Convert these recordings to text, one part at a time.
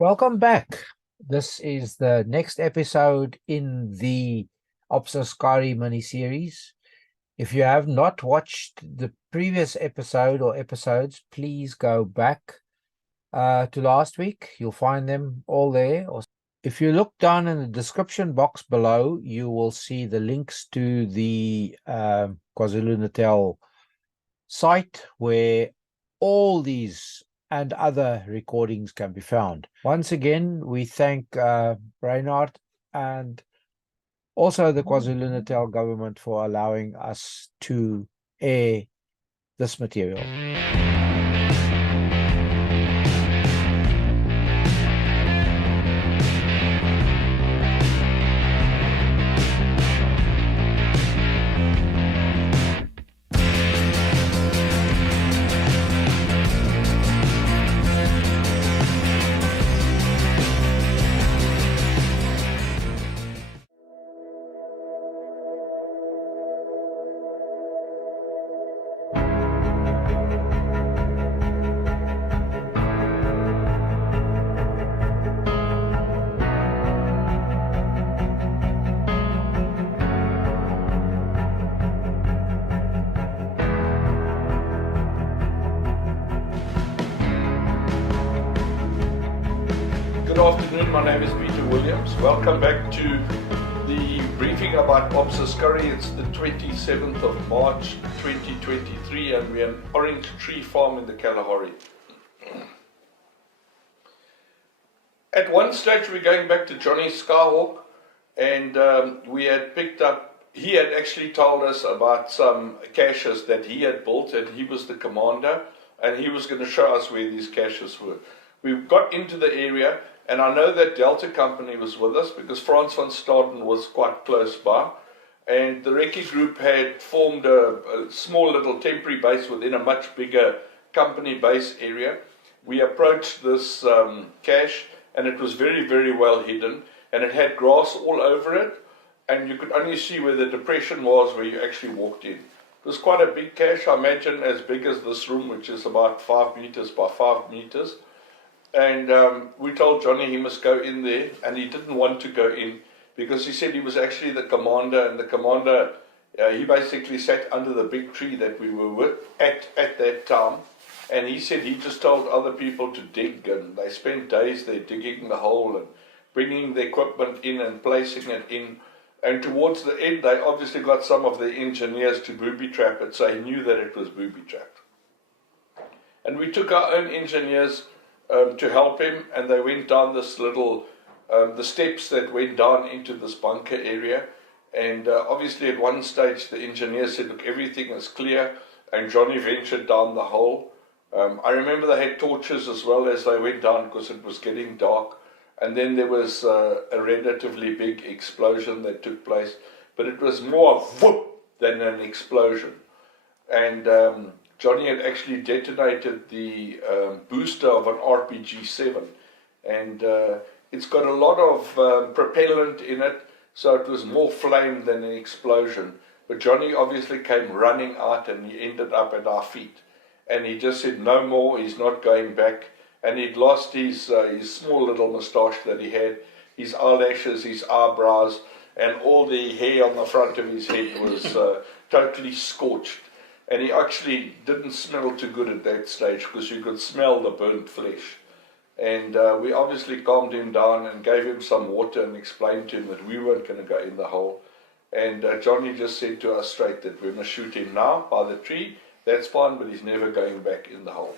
Welcome back. This is the next episode in the Askari mini-series. If you have not watched the previous episode or episodes, please go back to last week. You'll find them all there. Or if you look down in the description box below, you will see the links to the KwaZulu-Natal site where all these and other recordings can be found. Once again, we thank Reinhard and also the KwaZulu-Natal government for allowing us to air this material. Good afternoon, my name is Peter Williams. Welcome back to the briefing about Askari. It's the 27th of March 2023 and we're an orange tree farm in the Kalahari. At one stage we're going back to Johnny Skyhawk and we had picked up, he had actually told us about some caches that he had built and he was the commander and he was going to show us where these caches were. We got into the area. And I know that Delta Company was with us because Frans van Staden was quite close by. And the Recce group had formed a small little temporary base within a much bigger company base area. We approached this cache and it was very, very well hidden. And it had grass all over it. And you could only see where the depression was where you actually walked in. It was quite a big cache, I imagine as big as this room, which is about 5 meters by 5 meters. And we told Johnny he must go in there, and he didn't want to go in because he said he was actually the commander, and the commander, he basically sat under the big tree that we were with at that time, and he said he just told other people to dig, and they spent days there digging the hole and bringing the equipment in and placing it in, and towards the end they obviously got some of the engineers to booby trap it, so he knew that it was booby trapped. And we took our own engineers to help him, and they went down this little, the steps that went down into this bunker area, and obviously at one stage the engineer said, look, everything is clear, and Johnny ventured down the hole. I remember they had torches as well as they went down because it was getting dark, and then there was a relatively big explosion that took place, but it was more whoop than an explosion, and Johnny had actually detonated the booster of an RPG-7, and it's got a lot of propellant in it, so it was more flame than an explosion. But Johnny obviously came running out and he ended up at our feet. And he just said no more, he's not going back. And he'd lost his small little moustache that he had, his eyelashes, his eyebrows, and all the hair on the front of his head was totally scorched. And he actually didn't smell too good at that stage because you could smell the burnt flesh. And we obviously calmed him down and gave him some water and explained to him that we weren't going to go in the hole. And Johnny just said to us straight that we must shoot him now by the tree. That's fine, but he's never going back in the hole.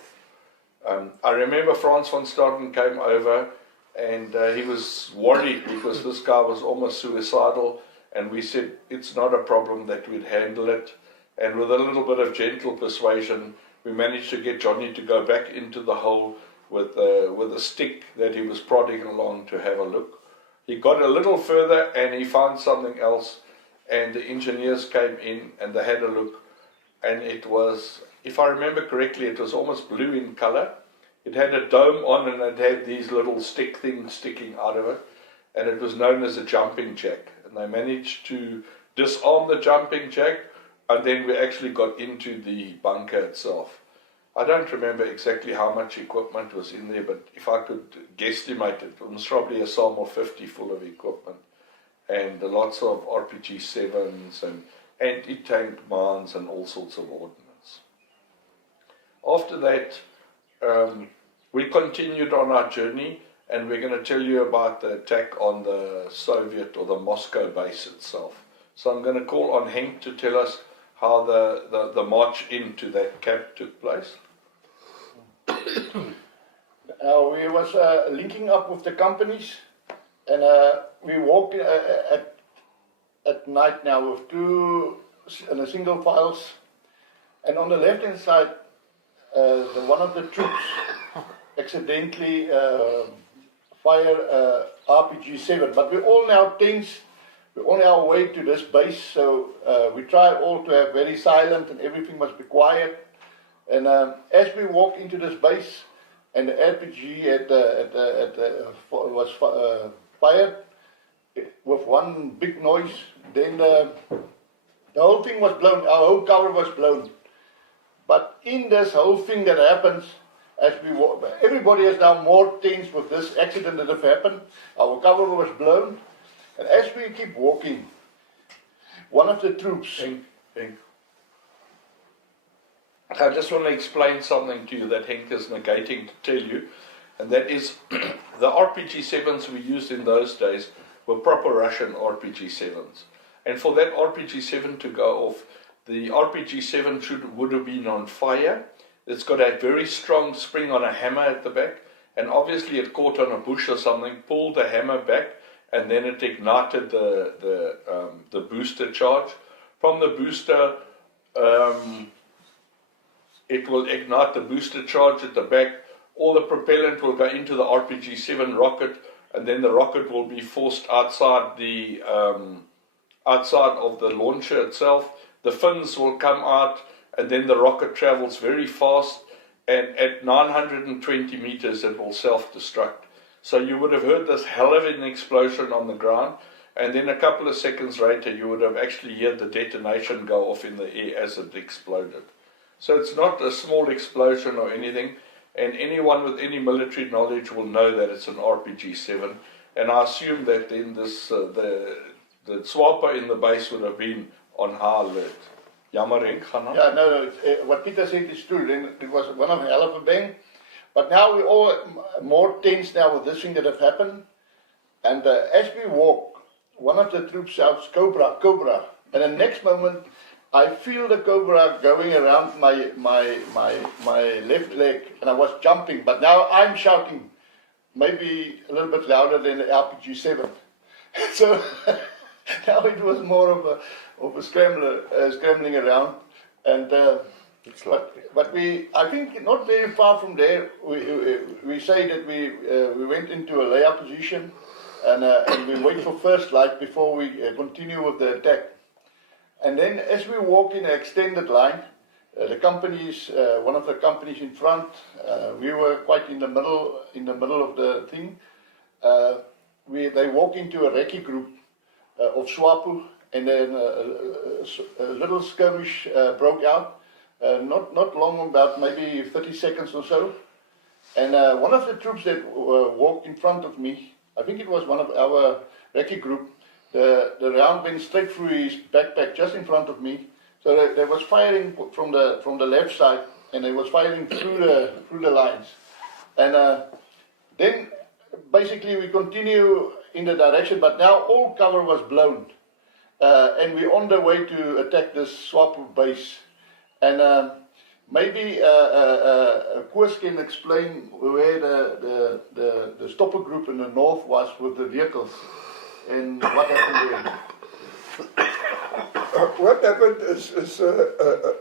I remember Frans van Staden came over and he was worried because this guy was almost suicidal. And we said it's not a problem, that we'd handle it. And with a little bit of gentle persuasion, we managed to get Johnny to go back into the hole with a stick that he was prodding along to have a look. He got a little further and he found something else, and the engineers came in and they had a look, and it was, if I remember correctly, it was almost blue in color. It had a dome on and it had these little stick things sticking out of it, and it was known as a jumping jack. And they managed to disarm the jumping jack, and then we actually got into the bunker itself. I don't remember exactly how much equipment was in there, but if I could guesstimate it was probably a SAML 50 full of equipment, and lots of RPG-7s and anti-tank mines and all sorts of ordnance. After that, we continued on our journey, and we're going to tell you about the attack on the Soviet or the Moscow base itself. So I'm going to call on Henk to tell us how the march into that camp took place. We was linking up with the companies, and we walked at night now with two single files, and on the left hand side, one of the troops accidentally fired RPG-7, but we're all now tense. We're on our way to this base, so we try all to have very silent and everything must be quiet. And as we walk into this base, and the RPG was fired with one big noise, then the whole thing was blown, our whole cover was blown. But in this whole thing that happens, as we walk, everybody is now more tense with this accident that have happened. Our cover was blown. And as we keep walking, one of the troops... Henk. I just want to explain something to you that Henk is negating to tell you, and that is the RPG-7s we used in those days were proper Russian RPG-7s. And for that RPG-7 to go off, the RPG-7 would have been on fire. It's got a very strong spring on a hammer at the back, and obviously it caught on a bush or something, pulled the hammer back, and then it ignited the booster charge. From the booster, it will ignite the booster charge at the back. All the propellant will go into the RPG-7 rocket, and then the rocket will be forced outside of the launcher itself. The fins will come out, and then the rocket travels very fast, and at 920 meters it will self-destruct. So you would have heard this hell of an explosion on the ground, and then a couple of seconds later you would have actually heard the detonation go off in the air as it exploded. So it's not a small explosion or anything, and anyone with any military knowledge will know that it's an RPG-7, and I assume that then this the swapper in the base would have been on high alert. Jammer, Henk, gaan aan. Yeah, no, what Peter said is true. Then it was one of a hell of a bang. But now we're all more tense now with this thing that have happened. And as we walk, one of the troops shouts, "Cobra, Cobra." And the next moment, I feel the Cobra going around my left leg, and I was jumping. But now I'm shouting, maybe a little bit louder than the RPG-7. So now it was more of a scrambling around. And but I think not very far from there, we say that we went into a layout position, and we wait for first light before we continue with the attack. And then as we walk in an extended line, the companies, one of the companies in front, we were quite in the middle of the thing. They walk into a recce group of Swapo, and then a little skirmish broke out. Not long, about maybe 30 seconds or so. And one of the troops that walked in front of me, I think it was one of our recce group, the round went straight through his backpack just in front of me. So they was firing from the left side, and they was firing through the lines. And then basically we continue in the direction, but now all cover was blown. And we're on the way to attack this Swapo base. And maybe Koos can explain where the stopper group in the north was with the vehicles and what happened there. What happened is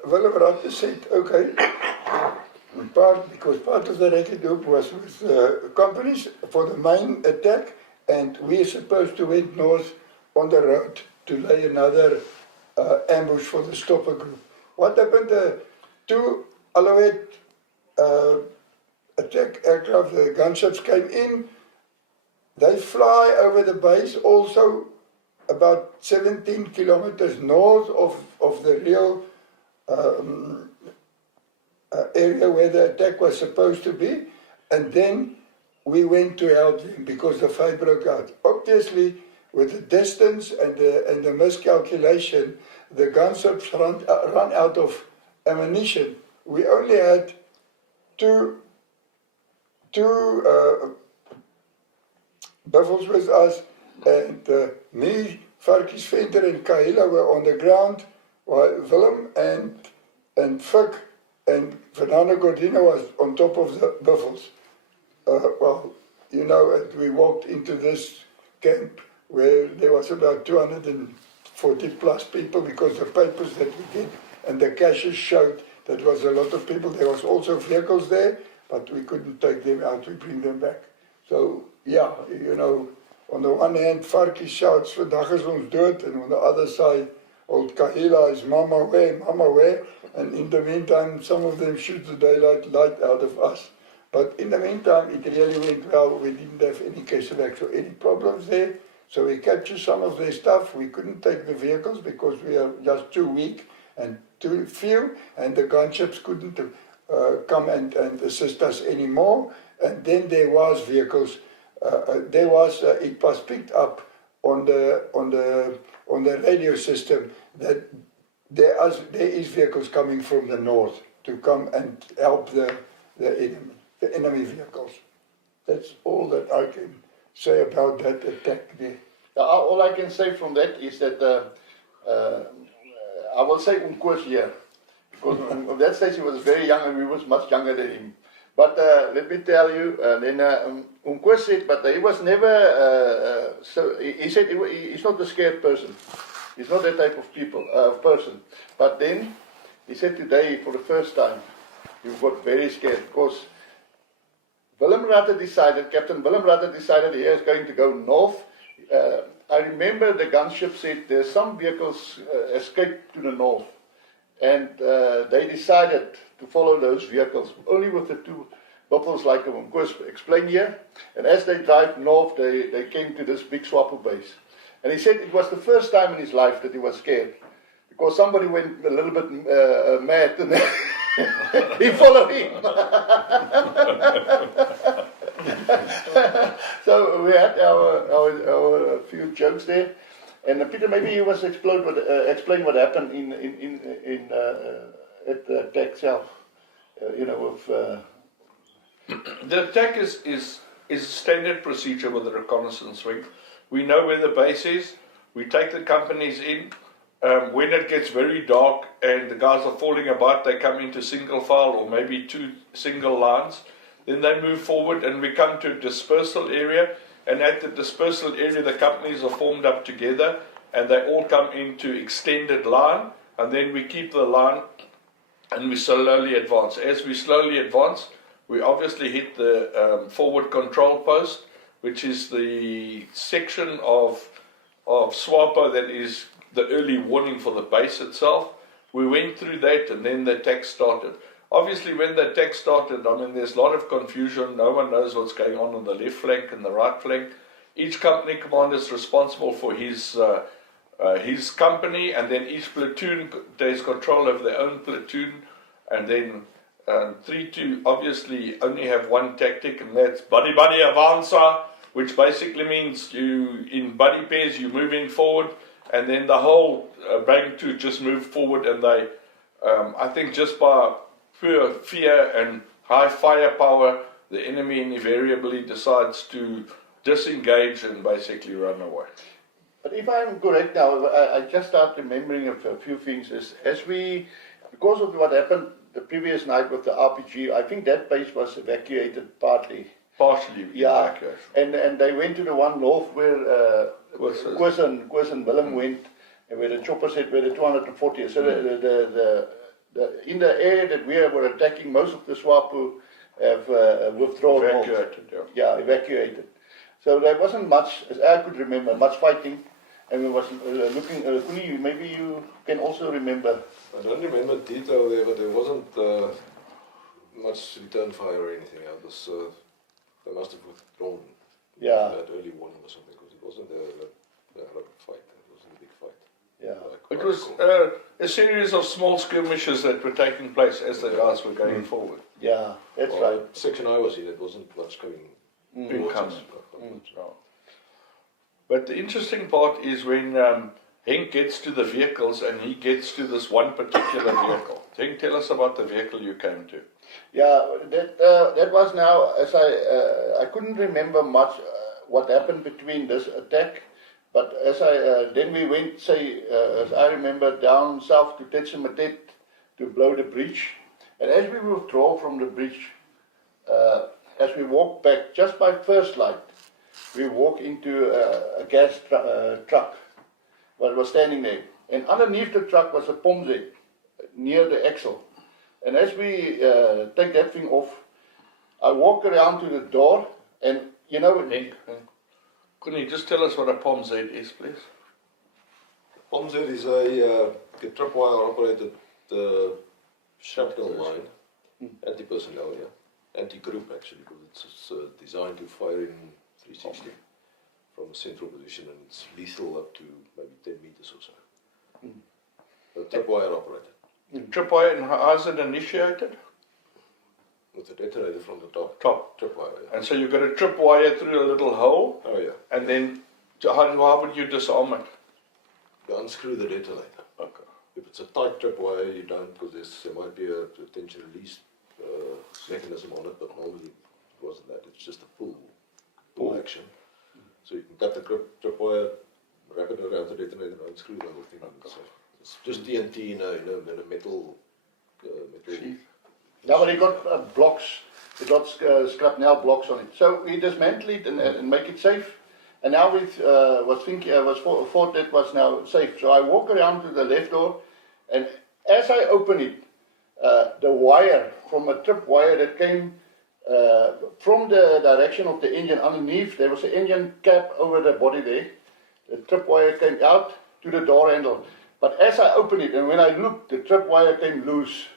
Willem Ratte said, okay, because part of the recce group was with companies for the main attack, and we are supposed to head north on the road to lay another ambush for the stopper group. What happened? Two Alouette attack aircraft, the gunships came in. They fly over the base, also about 17 kilometers north of the real area where the attack was supposed to be, and then we went to help them because the fight broke out. Obviously, with the distance and the miscalculation, the gunships run out of ammunition. We only had two buffels with us, and me, Varkies Venter and Kahila were on the ground, while Willem and Fik and Fernando Gordino was on top of the buffels. Well, you know, and we walked into this camp where there was about 240 plus people, because the papers that we did and the caches showed that was a lot of people. There was also vehicles there, but we couldn't take them out, we bring them back. So, yeah, you know, on the one hand, Varkie shouts, vandag is ons dood, and on the other side, old Kahila is mama where, and in the meantime, some of them shoot the light out of us. But in the meantime, it really went well. We didn't have any casualties or any problems there. So we captured some of their stuff. We couldn't take the vehicles because we are just too weak and too few, and the gunships couldn't come and assist us anymore. And then there was vehicles. It was picked up on the radio system that there is vehicles coming from the north to come and help the enemy vehicles. That's all that I can say about that attack there. All I can say from that is that I will say Koos here, because at that stage he was very young and we was much younger than him. But let me tell you, then Koos said, but he was never, so he said he's not a scared person. He's not that type of person. But then he said today, for the first time, he got very scared because Willem Rutter decided, Captain Willem Rutter decided he is going to go north. I remember the gunship said there's some vehicles escaped to the north, and they decided to follow those vehicles, only with the two buffels like Koos explained here. And as they drive north, they came to this big Swapo base. And he said it was the first time in his life that he was scared, because somebody went a little bit mad and he followed him. So we had our few jokes there. And Peter, maybe you must explain what happened at the attack itself. The attack is standard procedure with the reconnaissance wing. We know where the base is. We take the companies in. When it gets very dark and the guys are falling apart, they come into single file or maybe two single lines. Then they move forward and we come to a dispersal area. And at the dispersal area, the companies are formed up together and they all come into extended line. And then we keep the line and we slowly advance. As we slowly advance, we obviously hit the forward control post, which is the section of SWAPO that is the early warning for the base itself. We went through that and then the attack started. Obviously, when the attack started, I mean, there's a lot of confusion. No one knows what's going on the left flank and the right flank. Each company commander is responsible for his company, and then each platoon takes control of their own platoon. And then 3-2 obviously only have one tactic, and that's buddy avanza, which basically means you in buddy pairs, you moving forward, and then the whole bank to just move forward. And they, I think, just by pure fear and high firepower, the enemy invariably decides to disengage and basically run away. But if I'm correct now, I just start remembering a few things. Because of what happened the previous night with the RPG, I think that base was evacuated partly. Partially, yeah. And they went to the one north where Koos and Willem went, and where the chopper said where the 240. So in the area that we were attacking, most of the SWAPO have withdrawn. Evacuated, yeah, evacuated. So there wasn't much, as I could remember, much fighting. And we was looking, Kuni, maybe you can also remember. I don't remember detail there, but there wasn't much return fire or anything. They must have withdrawn. Yeah. That early warning or something, because it wasn't a fight. It wasn't a big fight. Yeah. It was a series of small skirmishes that were taking place as the guys were going forward. Yeah, that's Well, right. the section I was in, it wasn't much coming. towards us. Incoming. But the interesting part is when Henk gets to the vehicles and he gets to this one particular vehicle. Henk, tell us about the vehicle you came to. Yeah, that was now, as I couldn't remember much what happened between this attack, but as then we went, as I remember, down south to Tetsumatet to blow the bridge, and as we withdraw from the bridge, as we walk back, just by first light, we walk into a gas truck, what was standing there, and underneath the truck was a pomze near the axle. And as we take that thing off, I walk around to the door, and Henk, couldn't you just tell us what a POM-Z is, please? POMZ is a tripwire operated shrapnel line, anti-personnel, anti-group actually, because it's designed to fire in 360 from a central position, and it's lethal up to maybe 10 meters or so. But tripwire operated. Tripwire, and how is it initiated? With a detonator from the top. Tripwire, And so you've got a tripwire through a little hole, Oh yeah. and then how would you disarm it? You unscrew the detonator. Okay. If it's a tight tripwire, you don't, because there might be a tension release mechanism on it, but normally it wasn't that. It's just a pull action. So you can cut the tripwire, wrap it around the detonator, and unscrew the whole thing. So it's just TNT in a metal sheath. Now, but he got blocks, he got scrap-nail blocks on it. So we dismantle it and make it safe. And now we thought that was now safe. So I walk around to the left door, and as I open it, the wire from a trip wire that came from the direction of the engine underneath, there was an engine cap over the body there. The trip wire came out to the door handle. But as I opened it, and when I looked, the trip wire came loose.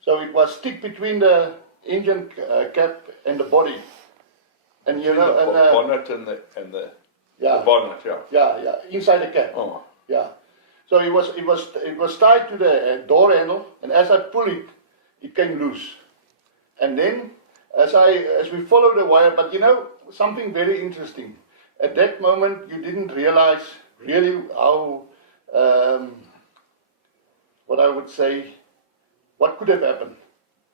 So it was stick between the engine cap and the body. And The bonnet and the bonnet, yeah, inside the cap. Oh. Yeah. So it was tied to the door handle, and as I pull it, it came loose. And then as we follow the wire, but something very interesting. At that moment, you didn't realize really how what I would say, what could have happened.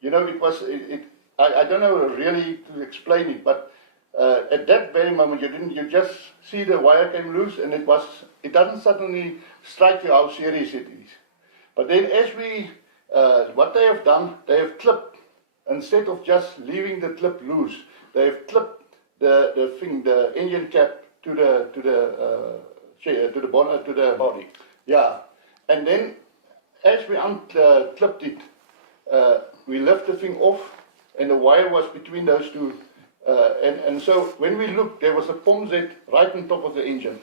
I don't know really to explain it, but at that very moment you just see the wire came loose, and it doesn't suddenly strike you how serious it is. But then as what they have done, they have clipped, instead of just leaving the clip loose, they have clipped the engine cap to the bonnet, to the body. Yeah. And then as we unclipped it, we left the thing off, and the wire was between those two. And so when we looked, there was a POM-Z right on top of the engine.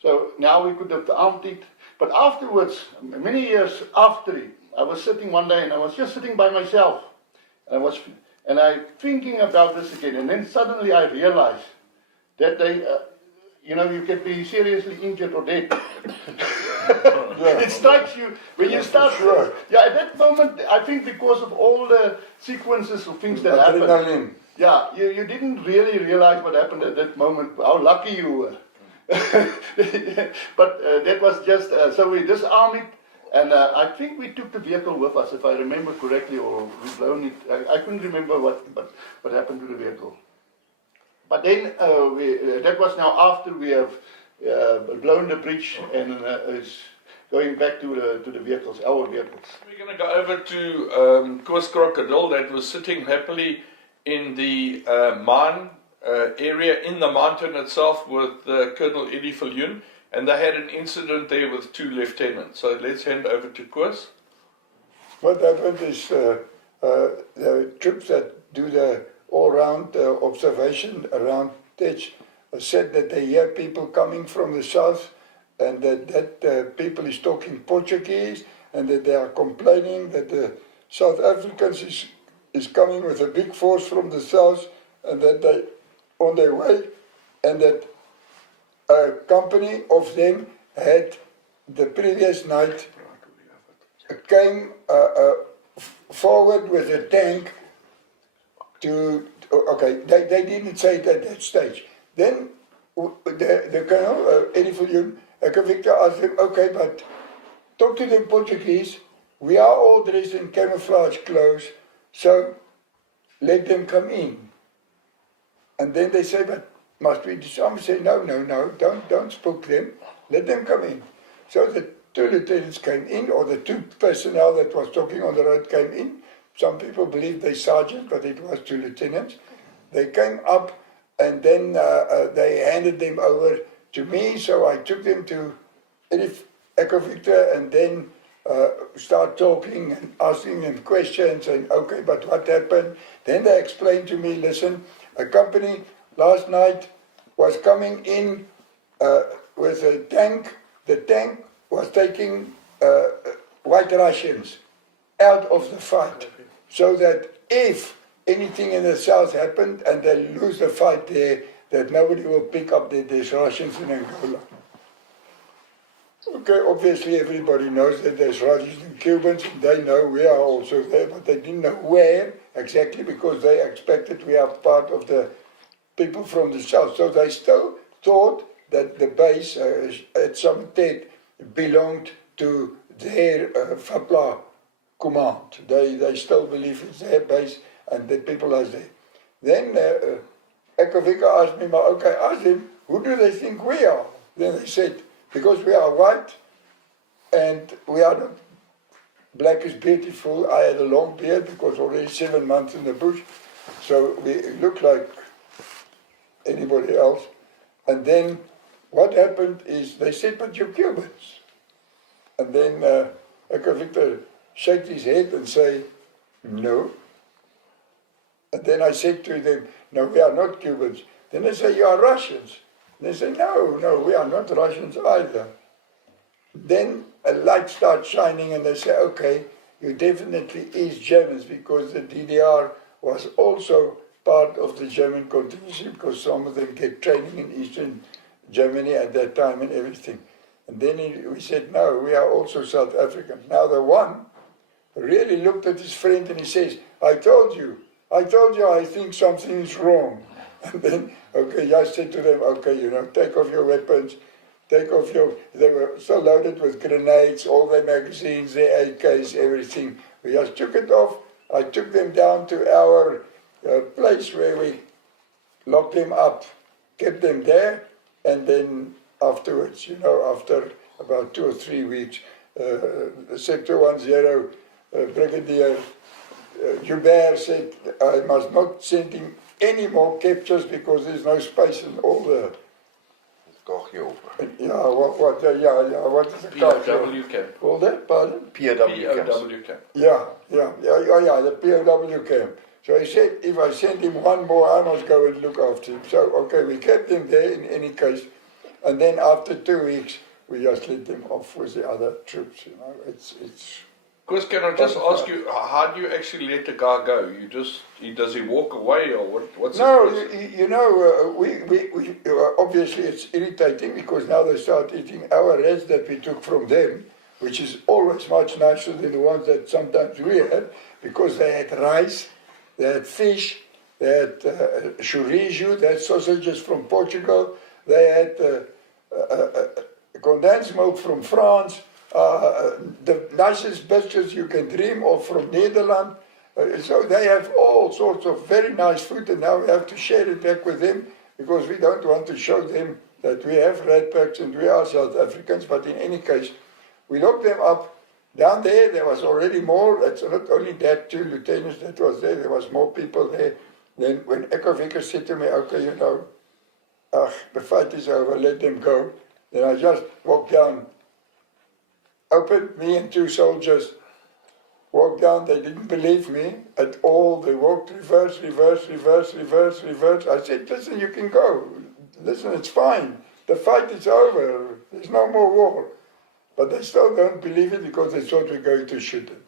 So now we could have armed it. But afterwards, many years after it, I was sitting one day, and I was just sitting by myself. And I thinking about this again, and then suddenly I realized that you can be seriously injured or dead. It strikes you when you start. Sure. Yeah, at that moment, I think because of all the sequences of things that happened. Adrenaline. Yeah, you didn't really realize what happened at that moment, how lucky you were. But that was just, so we disarmed it, and I think we took the vehicle with us, if I remember correctly, or we blown it. I couldn't remember what happened to the vehicle. But then that was now after we have blown the bridge and is going back to the vehicles, our vehicles. We're going to go over to Koos Crocodile that was sitting happily in the mine area in the mountain itself with Colonel Eddie Viljoen, and they had an incident there with two lieutenants. So let's hand over to Koos. What happened is the troops that do the all-round observation around Tech said that they hear people coming from the south, and that people is talking Portuguese, and that they are complaining that the South Africans is coming with a big force from the south, and that they on their way, and that a company of them had the previous night came forward with a tank to, okay, they didn't say it at that stage. Then the colonel, Eddie Viljoen, Victor asked him, okay, but talk to them Portuguese. We are all dressed in camouflage clothes, so let them come in. And then they say, but must we disarm? Say, no, don't spook them. Let them come in. So the two lieutenants came in, or the two personnel that was talking on the road came in. Some people believe they sergeant, but it was two lieutenants. They came up, and then they handed them over to me, so I took them to Echo Victor, and then start talking and asking them questions, and okay, but what happened? Then they explained to me, listen, a company last night was coming in with a tank. The tank was taking White Russians out of the fight, so that if anything in the south happened and they lose the fight there, that nobody will pick up that there's Russians in Angola. Okay, obviously everybody knows that there's Russians and Cubans, and they know we are also there, but they didn't know where exactly, because they expected we are part of the people from the south. So they still thought that the base at Summertet belonged to their FAPLA command. They still believe it's their base and the people are there. Then Ekovika asked me, okay, ask them, who do they think we are? Then they said, because we are white and we are not, black is beautiful. I had a long beard because already 7 months in the bush, so we look like anybody else. And then what happened is they said, but you're Cubans. And then Echo Victor shaked his head and say, no. And then I said to them, no, we are not Cubans. Then they say, you are Russians. They say, no, we are not Russians either. Then a light starts shining and they say, okay, you definitely East Germans, because the DDR was also part of the German contingency, because some of them get training in Eastern Germany at that time and everything. And then we said, no, we are also South Africans. Now the one really looked at his friend and he says, I told you, I think something is wrong. And then, okay, I said to them, okay, take off your weapons, they were so loaded with grenades, all their magazines, their AKs, everything. We just took it off. I took them down to our place where we locked them up, kept them there, and then afterwards, after about 2 or 3 weeks, Sector 10 Brigadier Joubert said, I must not send him any more captures because there's no space in all the... Yeah, what is the POW camp. All that, pardon? POW camp. Yeah, the POW camp. So he said, if I send him one more, I must go and look after him. So, okay, we kept him there in any case. And then after 2 weeks, we just let them off with the other troops, It's Koos, can I just ask you, how do you actually let the guy go? Does he walk away, or what's No, the we obviously it's irritating because now they start eating our rest that we took from them, which is always much nicer than the ones that sometimes we had, because they had rice, they had fish, they had chorizo, they had sausages from Portugal, they had condensed milk from France, the nicest biscuits you can dream of from Netherlands. So they have all sorts of very nice food, and now we have to share it back with them because we don't want to show them that we have red packs and we are South Africans. But in any case, we locked them up. Down there was already more. It's not only that 2 lieutenants that was there was more people there. Then when Echo Vicker said to me, okay, the fight is over, let them go. Then I just walked down, opened, me and 2 soldiers walked down. They didn't believe me at all. They walked reverse. I said, listen, you can go. Listen, it's fine. The fight is over. There's no more war. But they still don't believe it because they thought we're going to shoot them.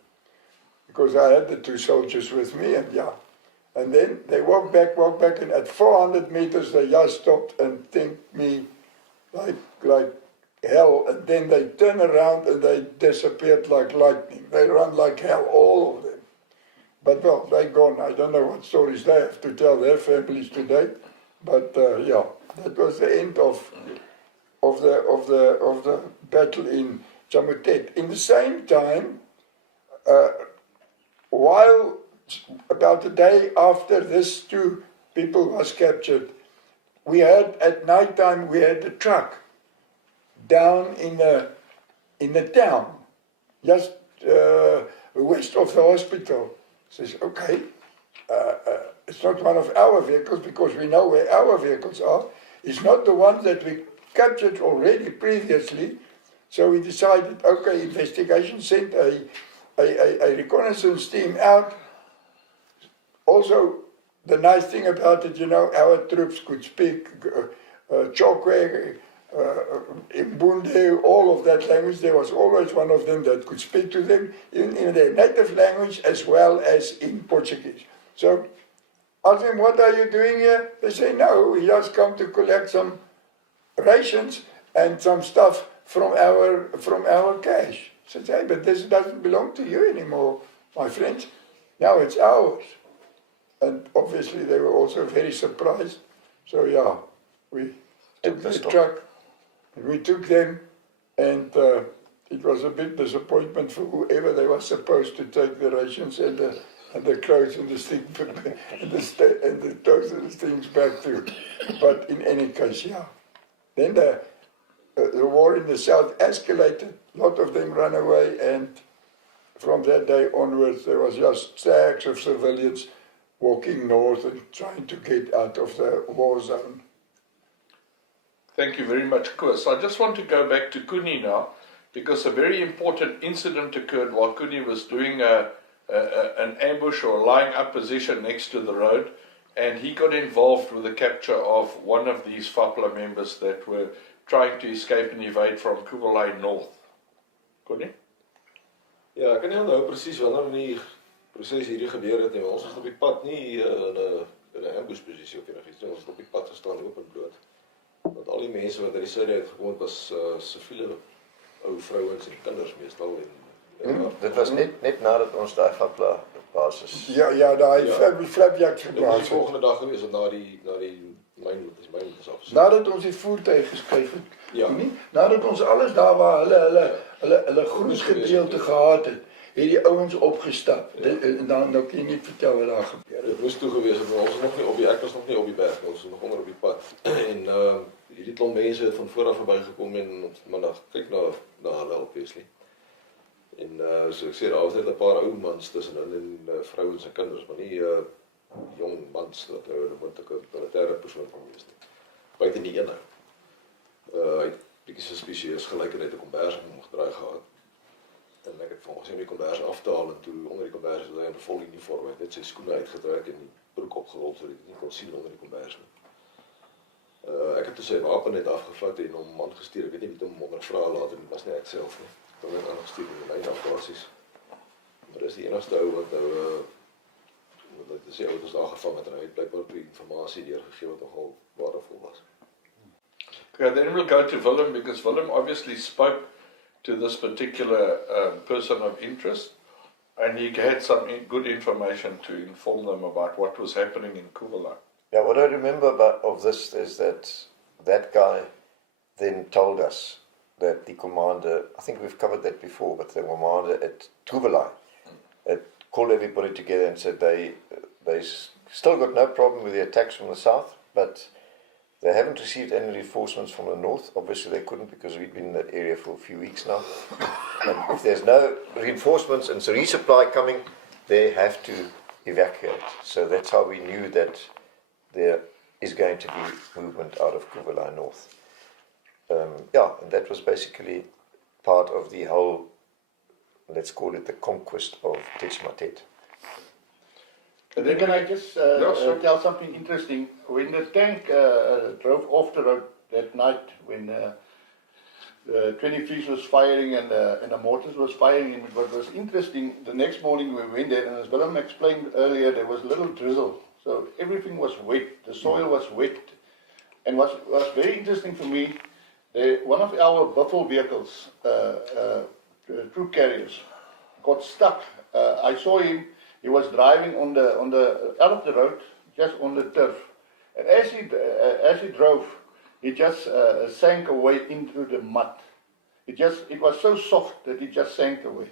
Because I had the 2 soldiers with me, and yeah. And then they walked back, and at 400 meters they just stopped and thanked me like hell, and then they turn around and they disappeared like lightning. They run like hell, all of them. But well, they're gone. I don't know what stories they have to tell their families today. But yeah, that was the end of the battle in Jamutet. In the same time, while about a day after this two people was captured, we had at night time we had a truck down in the town, just west of the hospital. Says, okay, it's not one of our vehicles because we know where our vehicles are. It's not the ones that we captured already previously. So we decided, okay, investigation, sent a reconnaissance team out. Also, the nice thing about it, you know, our troops could speak Chokwe, Mbunde, all of that language. There was always one of them that could speak to them in their native language as well as in Portuguese. So ask them, what are you doing here? They say, no, we just come to collect some rations and some stuff from our cash. I said, hey, but this doesn't belong to you anymore, my friends. Now it's ours. And obviously they were also very surprised. So yeah, we took the truck, and we took them, and it was a big disappointment for whoever they were supposed to take the rations and the clothes and the stick and the toes and the things back to. But in any case, yeah. Then the war in the south escalated. A lot of them ran away, and from that day onwards, there was just stacks of civilians walking north and trying to get out of the war zone. Thank you very much, Koos. I just want to go back to Kuni now, because a very important incident occurred while Kuni was doing an ambush or lying up position next to the road, and he got involved with the capture of one of these FAPLA members that were trying to escape and evade from Kuwalai North. Kuni? Ja, ek kan nie onthou presies wanneer die proses hierdie gebeur het nie. Ons was op die pad nie in 'n ambushposisie of enigiets nie. Ons het op die pad gestaan oop en bloot. Want al die mense wat uit die suide uit gekom het was siviele ou vrouens en kinders meestal en Dit was net nadat ons daai FAPLA basis. Ja, daai flapjack dit was geplaas die het. volgende dag gewees na die myn is afgesluit. Nadat ons die voertuig geskuif het. Ja. Nie? Nadat ons alles daar waar hulle groensgedeelte gehad het, het die ouens opgestap. Ja. En dan kan jy nie vertel wat daar gebeur het. Dit moes toe gewees het, maar ons was nog nie op die, ek was nog nie op die berg, ons was nog onder op die pad. En hierdie klomp mense het van voor af verbygekom en ons maar kyk na hulle obviously. En so ek sê, daar was net 'n paar ou mans tussenin en vrouens en kinders, maar nie jong mans dat hulle moet 'n militêre persoon van wees nie. Buite die een nou. Hy het bietjie suspicieus gelyk en het 'n kombers om hom gedraai gehad. En ek het volgens hom die kombers af te haal en toe onder die kombers het hy 'n vol uniform, hy het net sy skoene uitgetrek en die broek opgerol sodat ek nie kon sien onder die kombers nie. Ek het toe sy wapen net afgevat en hom aangestuur. Ek weet nie wie hom ondervra later nie, was nie ek self nie. Ek het hom aangestuur in die mynafbasies. Maar dis die enigste ou wat nou dit is die ou wat ons daar gevang het en hy het blykbaar die informasie deurgegee wat nogal waardevol was. Okay, then we'll go to Willem, because Willem obviously spoke to this particular person of interest, and he had some good information to inform them about what was happening in Kuwalai. Yeah, what I remember of this is that guy then told us that the commander, I think we've covered that before, but the commander at Kuwalai had called everybody together and said they still got no problem with the attacks from the south, but they haven't received any reinforcements from the north. Obviously they couldn't because we'd been in that area for a few weeks now. And if there's no reinforcements and resupply coming, they have to evacuate. So that's how we knew that there is going to be movement out of Kuwalai North. And that was basically part of the whole, let's call it the conquest of Tetsmatet. And then can I just tell something interesting? When the tank drove off the road that night, when the 23s was firing and the mortars was firing, and what was interesting, the next morning we went there, and as Willem explained earlier, there was a little drizzle. So everything was wet, the soil was wet. And what was very interesting for me, One of our buffalo vehicles, troop carriers, got stuck. I saw him. He was driving on the out of the road, just on the turf, and as he drove, he just sank away into the mud. It was so soft that it just sank away.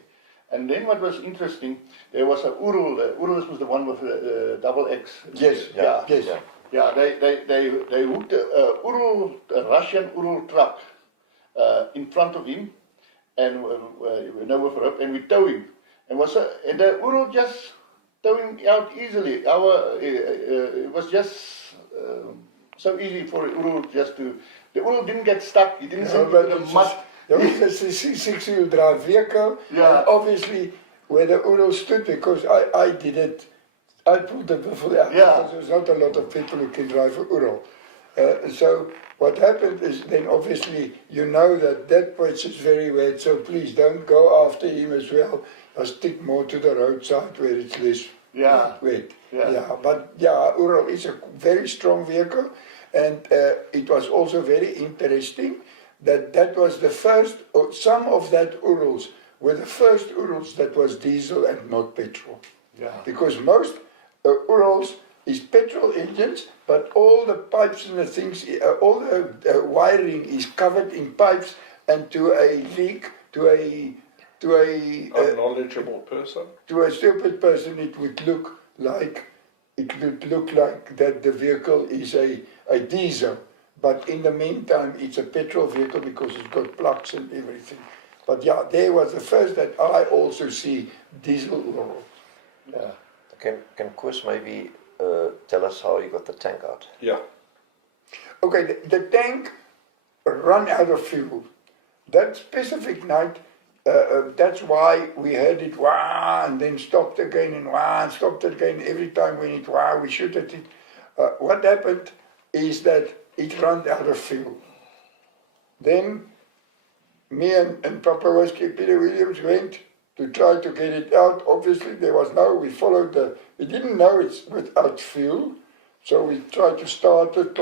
And then what was interesting, there was a Urul. Urul was the one with the double X. Yes, Yeah. yes. Yeah, they hooked a Russian Urul truck in front of him, and with rope, and we tow him. And the Urul just tow him out easily. It was just so easy for the Urul just to. The Urul didn't get stuck. He didn't sink into the mud. There was a six-wheel drive vehicle, Yeah. and obviously where the Ural stood, because I did it, I pulled the buffalo out, Yeah. because there's not a lot of people who can drive a Ural. So what happened is then obviously you know that pitch is very wet, so please don't go after him as well. Stick more to the roadside where it's less wet. Yeah. But Ural is a very strong vehicle, and it was also very interesting that was the first, or some of that Urals were the first Urals that was diesel and not petrol. Yeah. Because most Urals is petrol engines, but all the pipes and the things, all the wiring is covered in pipes, and to a leak, to a Unknowledgeable person. to a stupid person, it would look like that the vehicle is a diesel. But in the meantime, it's a petrol vehicle because it's got plugs and everything. But yeah, there was the first that I also see diesel oil. Yeah. Can Koos maybe tell us how you got the tank out? Yeah. Okay, the tank ran out of fuel. That specific night, that's why we heard it wah, and then stopped again, and wah, and stopped again. Every time when it wah, we shoot at it. What happened is that it ran out of fuel. Then me and Papa Whiskey Peter Williams went to try to get it out. Obviously we didn't know it's without fuel, so we tried to start it,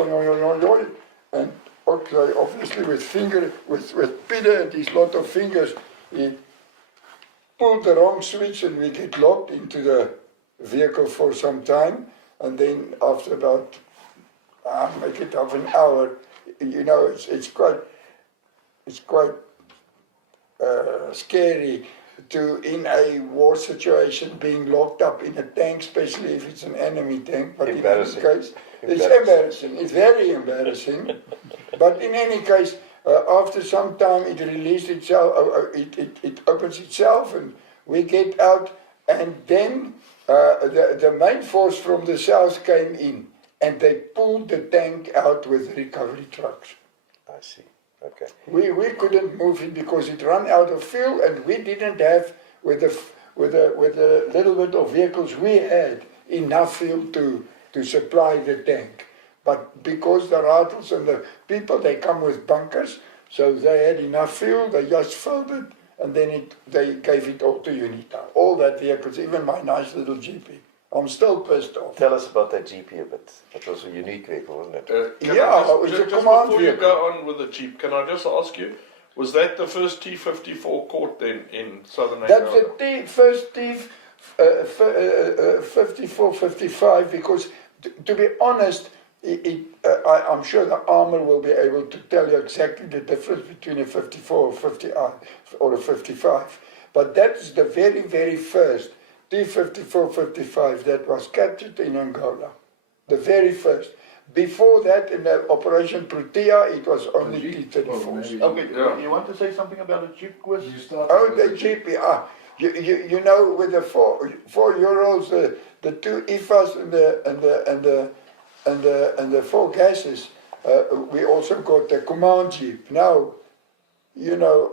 and okay, obviously with Peter and his lot of fingers, he pulled the wrong switch and we get locked into the vehicle for some time, and then after about make it half an hour, it's quite scary to, in a war situation, being locked up in a tank, especially if it's an enemy tank. But in any case, it's embarrassing. It's very embarrassing. But in any case, after some time, it released itself. It opens itself, and we get out. And then the main force from the south came in, and they pulled the tank out with recovery trucks. I see. Okay. We couldn't move it because it ran out of fuel, and we didn't have, with the little bit of vehicles we had, enough fuel to supply the tank. But because the Rattles and the people, they come with bunkers, so they had enough fuel, they just filled it, and then they gave it all to UNITA. All that vehicles, even my nice little GP. I'm still pissed off. Tell us about that GP a bit. It was a unique vehicle, wasn't it? It was a command before vehicle. you go on with the Jeep, can I just ask you, was that the first T-54 caught then in Southern That's Africa? the first T-54, 55, because to be honest, I'm sure the armor will be able to tell you exactly the difference between a 54 or a 55. But that's the very, very first T-54, 55 that was captured in Angola. The very first. Before that, in the Operation Protea, it was only T-34s. Okay, you want to say something about the Jeep, Koos? The Jeep, You know, with the 4-year-olds, the two IFAs and the 4 gases, we also got the command Jeep. Now, you know,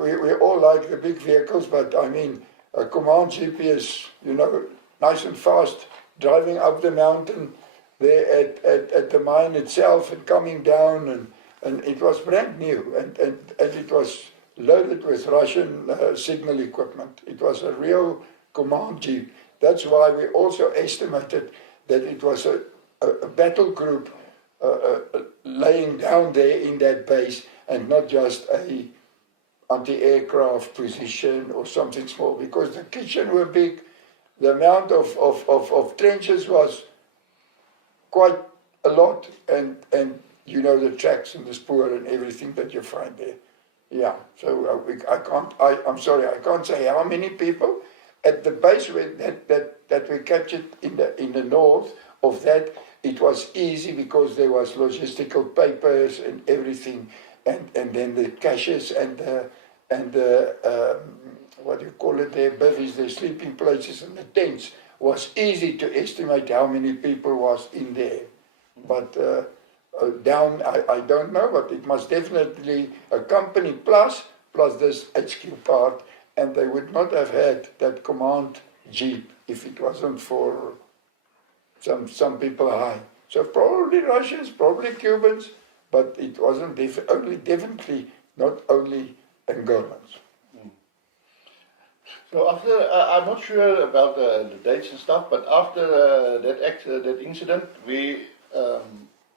we all like the big vehicles, but I mean, a command Jeep is, nice and fast, driving up the mountain there at the mine itself and coming down, and it was brand new, and it was loaded with Russian signal equipment. It was a real command Jeep. That's why we also estimated that it was a battle group laying down there in that base, and not just a anti-aircraft position or something small, because the kitchen were big, the amount of trenches was quite a lot, and you know the tracks and the spoor and everything that you find there. Yeah, so I'm sorry, I can't say how many people. At the base that we captured in the north of that, it was easy because there was logistical papers and everything, and then the caches and the what do you call it, their bivvies, their sleeping places and the tents, was easy to estimate how many people was in there. But down, I don't know, but it must definitely a company plus this HQ part, and they would not have had that command jeep if it wasn't for some people high. So probably Russians, probably Cubans, but it wasn't definitely not only Angolans. So after, I'm not sure about the dates and stuff, but after that incident, we,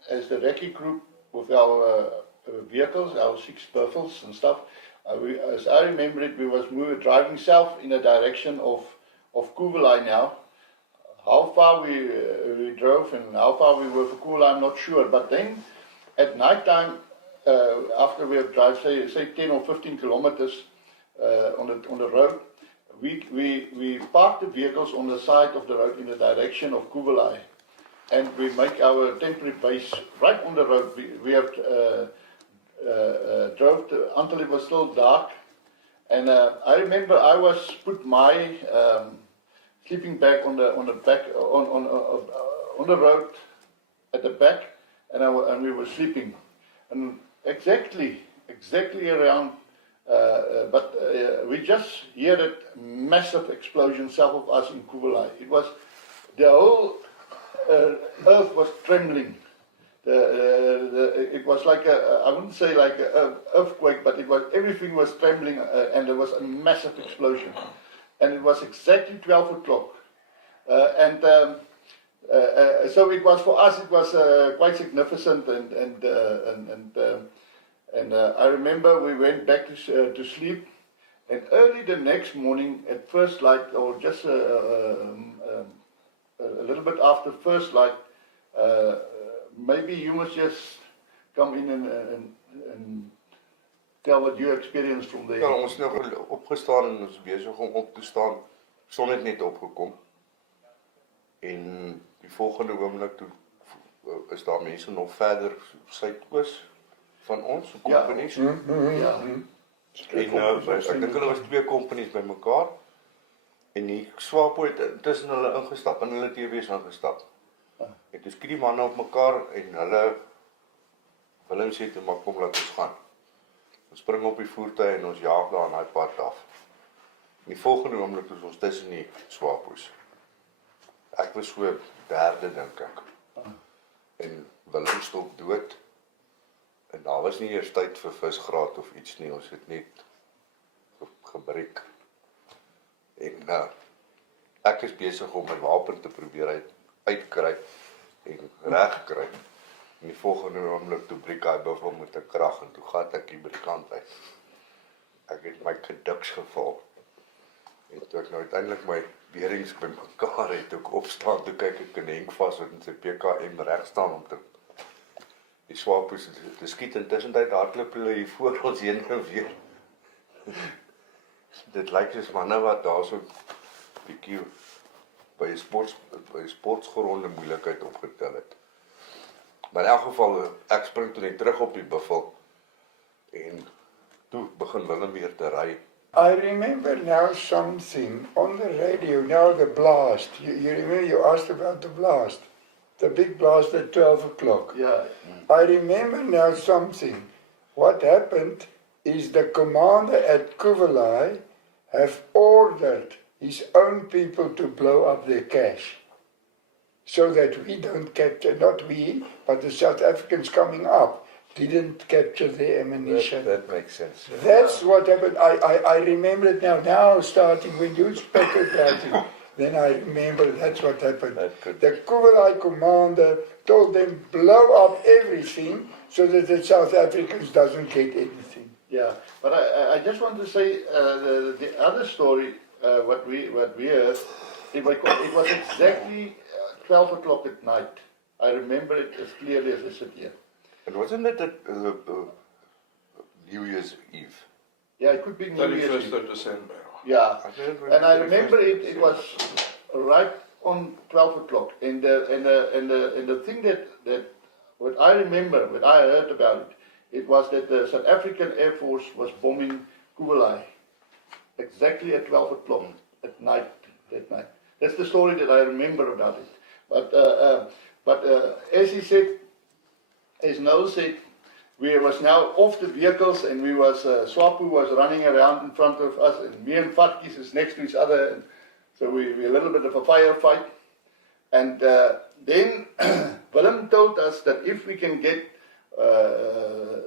as the Recce group, with our vehicles, our 6 Buffles and stuff, as I remember it, we were driving south in the direction of Kuvelai now. How far we drove and how far we were for Kuvelai, I'm not sure. But then at night time, after we have drive say 10 or 15 kilometers on the road, we park the vehicles on the side of the road in the direction of Kuvelai, and we make our temporary base right on the road. We have drove until it was still dark, and I remember I was put my sleeping bag on the back on the road at the back, and we were sleeping, and exactly around. But we just heard a massive explosion south of us in Kuvelai. It was, the whole earth was trembling. It was like I wouldn't say like an earthquake, but everything was trembling, and there was a massive explosion. And it was exactly 12 o'clock. So it was, for us, it was quite significant, and I remember we went back to sleep, and early the next morning at first light, or just a little bit after first light, maybe you must just come in and tell what you experienced from there. Ja, ons het nou opgestaan en ons besig om op te staan. Son het net opgekom. En die volgende oomblik toe is daar mense nog verder suidoos van ons, so kompanies. Ja. En ek dink hulle was 2 kompanies by mekaar. En die Swapo het tussen hulle ingestap en hulle TV's ingestap. En toe skiet die manne op mekaar en Willem sê toe, maar kom laat ons gaan. Ons spring op die voertuig en ons jaag daar aan die pad af. En die volgende oomblik is ons tussen die Swapos. Ek was so derde, dink ek. En Willem stop dood. En daar was nie eers tyd vir visgraat of iets nie, ons het net gebreek. En ek is besig om my wapen te probeer uitkry en regkry. En die volgende oomblik toe breek hy buffel met 'n krag en toe gat ek die brikant uit. Ek het my gediks geval. En toe ek nou uiteindelik my beerings by mekaar het, toe ek opstaan, toe kyk ek in Henk vas wat in sy PKM reg staan om die Swapos te skiet, en tussentyd hardloop hulle hier voor ons heen en weer. Dit lyk soos manne wat daar so bietjie by 'n sportsgronde moeilikheid opgetel het. Maar in elk geval, ek spring toe net terug op die buffel en toe begin Willem weer te ry. I remember now something on the radio, now the blast. You remember you asked about the blast, the big blast at 12 o'clock. Yeah. I remember now something. What happened is the commander at Kuvelai have ordered his own people to blow up their cache, so that we don't capture, not we, but the South Africans coming up, didn't capture the ammunition. That makes sense. That's what happened. I remember it now starting when you spoke about it. then I remember that's what happened. That could- The Kuwait commander told them blow up everything so that the South Africans doesn't get anything. Yeah, but I just want to say the other story, what we heard, it was exactly 12 o'clock at night. I remember it as clearly as I sit here. And wasn't it New Year's Eve? Yeah, it could be New Year's 31st Eve. of December. Yeah, I don't and I remember. remember it was right on 12 o'clock. And the thing that what I remember, what I heard about it, it was that the South African Air Force was bombing Kuwait exactly at 12 o'clock at night. That night. That's the story that I remember about it. But as he said, as Noel said, we was now off the vehicles, and we was Swapu was running around in front of us, and me and Fatkis is next to each other, and so we a little bit of a firefight. And then Willem told us that if we can get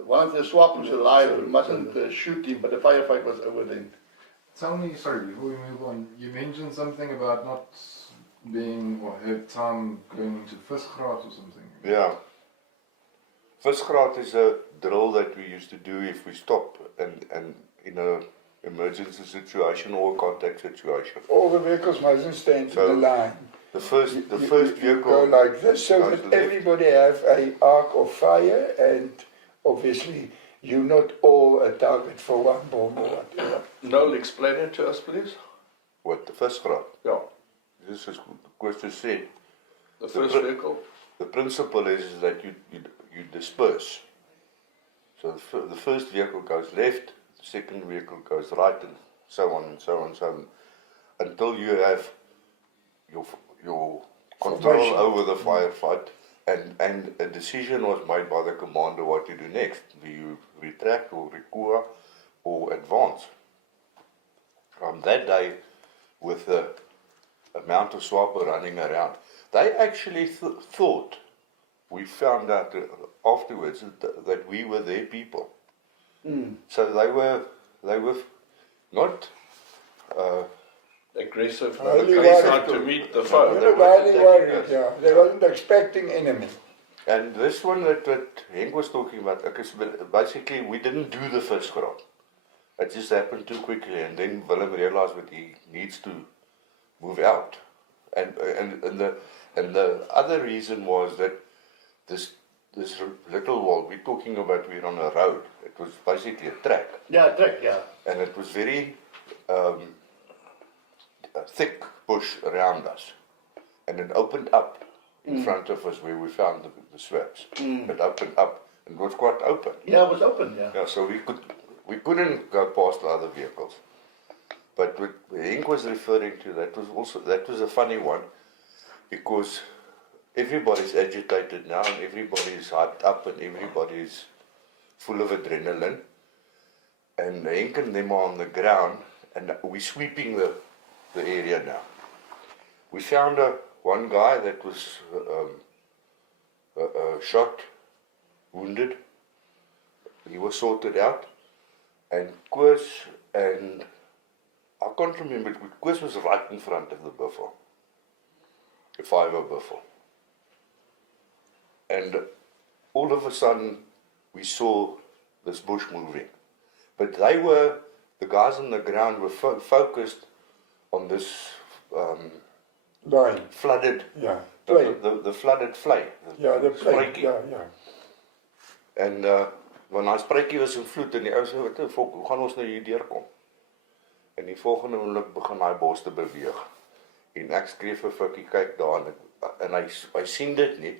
one of the Swapus alive, we mustn't shoot him, but the firefight was over then. Tell me, sorry, before we move on, you mentioned something about not being or had time going into Visgraad or something. Yeah. Visgraad is a drill that we used to do if we stop and in a emergency situation or contact situation. All the vehicles mustn't stand So, in the line. The first You vehicle go like this so goes that left. everybody have a arc of fire, and obviously you're not all a target for one bomb or whatever. Noel, explain it to us, please. What the Visgraad? Yeah, This is Koos just said. the first vehicle. The principle is that you disperse. So the first vehicle goes left, the second vehicle goes right, and so on and so on and so on, until you have your control Formation. over the firefight, and a decision was made by the commander what to do next. Do you retract or recover or advance? On that day, with the amount of swapper running around, they actually thought, we found out afterwards that we were their people. So they were not Aggressive, Highly not to worried. meet the They foe. were highly worried, yeah. They wasn't expecting enemy. And this one that Henk was talking about, basically we didn't do the first crop. It just happened too quickly, and then Willem realized that he needs to move out. And the other reason was that this little wall we're talking about, we're on a road. It was basically a track, Yeah, track, yeah. and it was very thick bush around us, and it opened up in front of us where we found the swaps. It opened up and it was quite open. Yeah, it was open, yeah. Yeah, so we couldn't go past the other vehicles. But what Henk was referring to, that was a funny one, because everybody's agitated now, and everybody's hyped up, and everybody's full of adrenaline. And Henk and them are on the ground, and we're sweeping the area now. We found one guy that was shot, wounded. He was sorted out, and Koos and I can't remember, but Koos was right in front of the buffalo, the 5-er buffalo. And all of a sudden, we saw this bush moving. But the guys on the ground were focused on this Line, flooded, yeah. Play. the flooded vlei. Ja, the play, Spruitjie. ja, ja. En want daai spruitjie was in vloed, en die ou sê, wat fok, hoe gaan ons nou hier deurkom? En die volgende oomblik begin daai bos te beweeg. En ek skree vir Fikkie, kyk daar, en hy sien dit nie,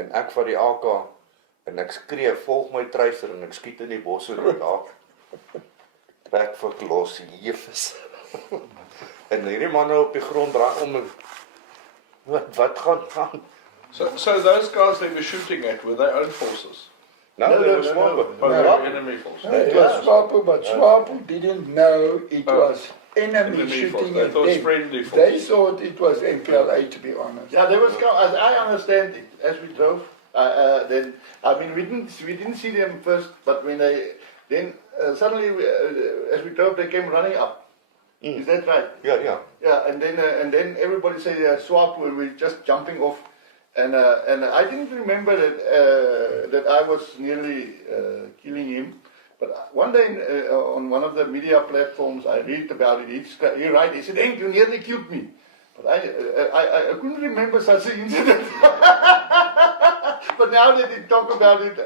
en ek vat die AK, en ek skree, volg my truiser, en ek skiet in die bos en daar. Trek Fikkie los, jefes. En hierdie manne op die grond draai om, en wat gaan aan? So those guys they were shooting at, were their own forces? Nou, No, they no, were no, swamping. Or No. they were enemy forces? It was Swapo, but Swapo didn't know it was enemy Enemy shooting force. They at thought it was them. friendly They force. thought it was MPLA, to be honest. Yeah, there was, as I understand it, as we drove, then, I mean, we didn't see them first, but when then suddenly, as we drove, they came running up. Is that right? Ja, ja. Yeah, and then and then everybody say swap, we're just jumping off. And I didn't remember that I was nearly killing him. But one day on one of the media platforms, I read about it. He wrote, he said, "Henk, you nearly killed me." But I couldn't remember such an incident. But now that you talk about it,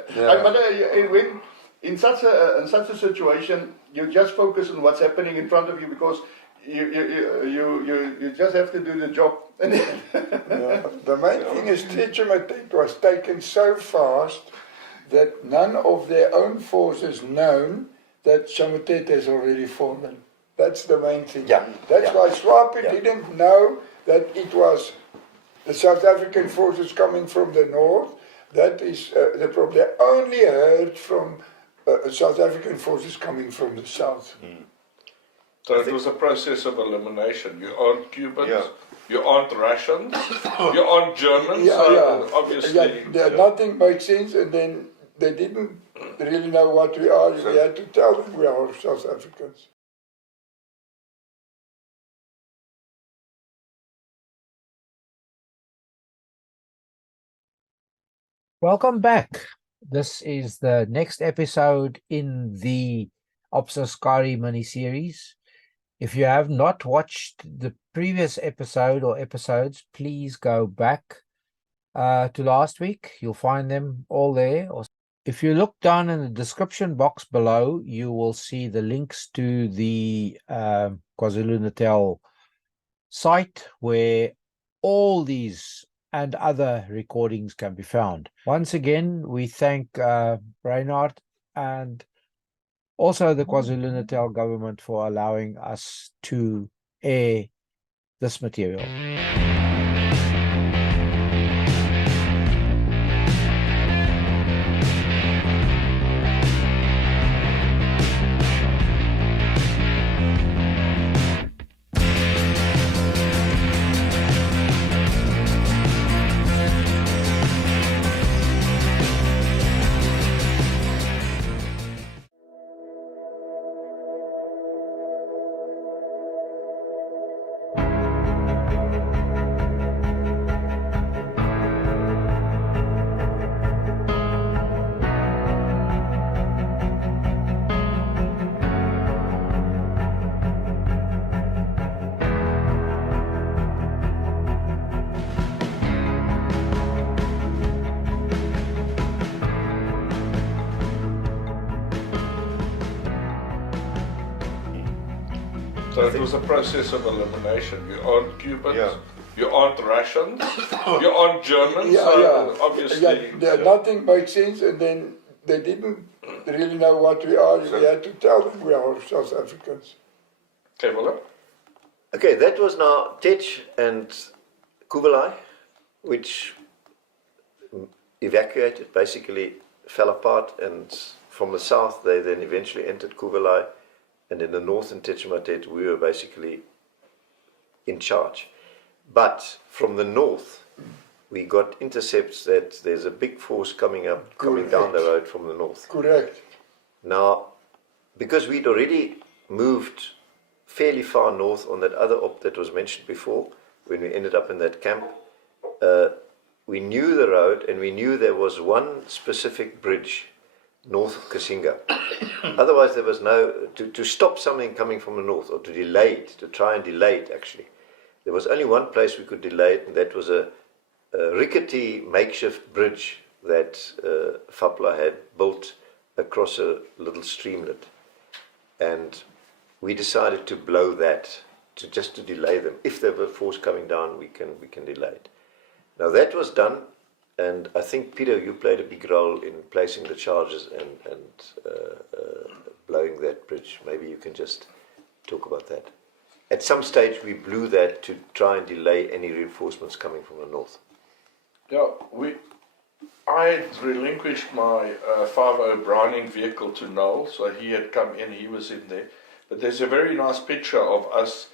when in such a situation, you just focus on what's happening in front of you, because you just have to do the job. The main thing is Teachamatet was taken so fast that none of their own forces known that Chamatet has already fallen. That's the main thing. Yeah. That's why Swapi didn't know that it was the South African forces coming from the north. That is the problem. They only heard from South African forces coming from the south. So it was a process of elimination. You aren't Cubans, you aren't Russians, you aren't Germans, obviously. Nothing made sense, and then they didn't really know what we are. We had to tell them we are South Africans. Welcome back. This is the next episode in the Askari mini-series. If you have not watched the previous episode or episodes, please go back to last week. You'll find them all there. If you look down in the description box below, you will see the links to the KwaZulu-Natal site where all these and other recordings can be found. Once again, we thank Reinhard and also the KwaZulu-Natal government for allowing us to air this material. So it was a process of elimination. You aren't Cubans, you aren't Russians, you aren't Germans, obviously. Nothing made sense, and then they didn't really know what we are. We had to tell them we are South Africans. Okay, well, Okay, that was now Tech and Kuvelai, which evacuated, basically fell apart, and from the south they then eventually entered Kuvelai, and in the north in Techimatet we were basically in charge. But from the north we got intercepts that there's a big force coming down the road from the north. Correct. Now, because we'd already moved fairly far north on that other op that was mentioned before, when we ended up in that camp, we knew the road, and we knew there was one specific bridge north of Kasinga. Otherwise there was no, to stop something coming from the north, or to delay it, to try and delay it actually. There was only one place we could delay it, and that was a rickety makeshift bridge that Fapla had built across a little streamlet. And we decided to blow that, just to delay them. If there were force coming down, we can delay it. Now that was done, and I think, Peter, you played a big role in placing the charges and blowing that bridge. Maybe you can just talk about that. At some stage we blew that to try and delay any reinforcements coming from the north. yeah, I had relinquished my 5.0 Browning vehicle to Noel, so he had come in, he was in there. But there's a very nice picture of us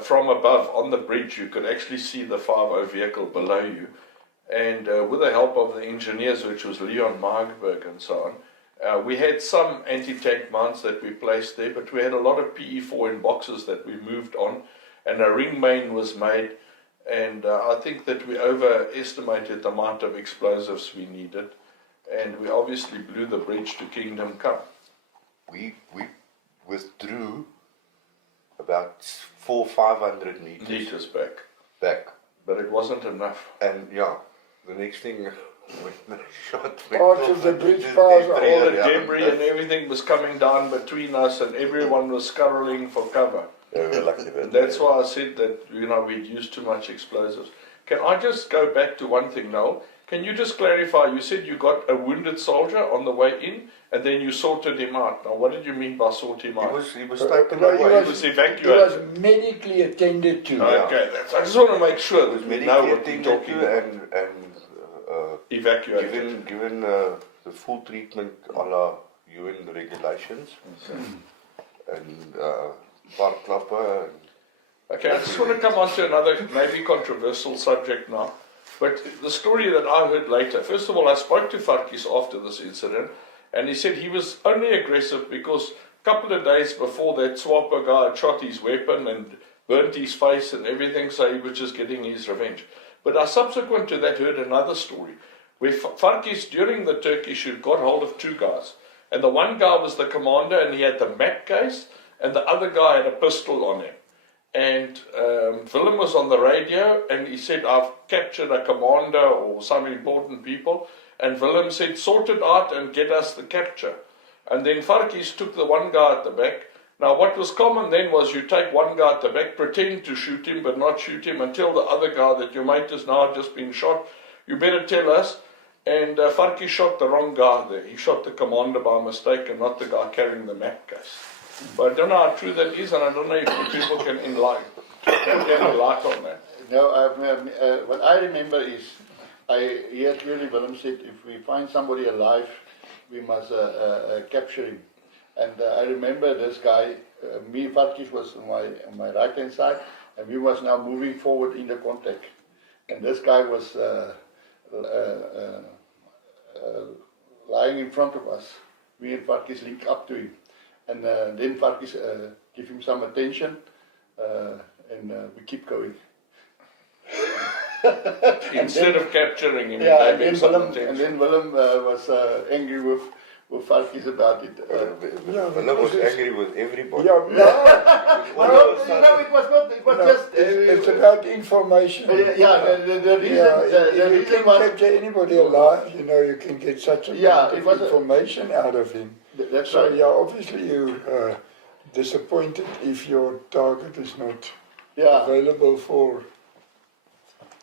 from above on the bridge. You could actually see the 5.0 vehicle below you. And with the help of the engineers, which was Leon Margberg and so on, we had some anti-tank mounts that we placed there, but we had a lot of PE4 in boxes that we moved on. and a ring main was made. And I think that we overestimated the amount of explosives we needed, and we obviously blew the bridge to Kingdom Come. We withdrew about 400-500 meters back. But it wasn't enough. And yeah, the next thing when the shot went Parts off, of the bridge the piles are debris All the around debris us. and everything was coming down between us, and everyone was scurrying for cover. Yeah, we were lucky about And that's why I said that, we'd used too much explosives. Can I just go back to one thing, Noel? Can you just clarify, you said you got a wounded soldier on the way in, and then you sorted him out. Now, what did you mean by sort him out? He was taken no, he away. He was He evacuated. was medically attended to. Okay, I just want to make sure He was that we know medically what we're attended talking to about. and Evacuated. given the full treatment a la UN regulations and park klapper and Okay, I just want to come on to another maybe controversial subject now. But the story that I heard later, first of all, I spoke to Farkis after this incident, and he said he was only aggressive because a couple of days before that Swapper guy had shot his weapon and burnt his face and everything, so he was just getting his revenge. But I subsequent to that heard another story, where Farkis during the Turkish shoot got hold of two guys. And the one guy was the commander and he had the Mac case, and the other guy had a pistol on him. And Willem was on the radio and he said, I've captured a commander or some important people. And Willem said, sort it out and get us the capture. And then Farkis took the one guy at the back. Now what was common then was you take one guy at the back, pretend to shoot him but not shoot him, and tell the other guy that your mate has now just been shot. You better tell us. And Farkis shot the wrong guy there. He shot the commander by mistake and not the guy carrying the map case. But I don't know how true that is, and I don't know if you people can enlighten on that. No, what I remember is, I hear clearly Willem said, if we find somebody alive, we must capture him. And I remember this guy, me, Farkis was on my right hand side, and we was now moving forward in the contact. And this guy was lying in front of us. Me and Farkis linked up to him. And then Farkis give him some attention, and we keep going. Instead of capturing him, yeah, gave him some attention. and then Willem was angry with Farkis about it. Willem was angry with everybody. Yeah, No, it was not. It was just. it's about information. The reason. The If you reason can was. capture anybody alive, you can get such a Yeah, amount it of was information out of him. That's So right. yeah, obviously you're disappointed if your target is not Yeah. available for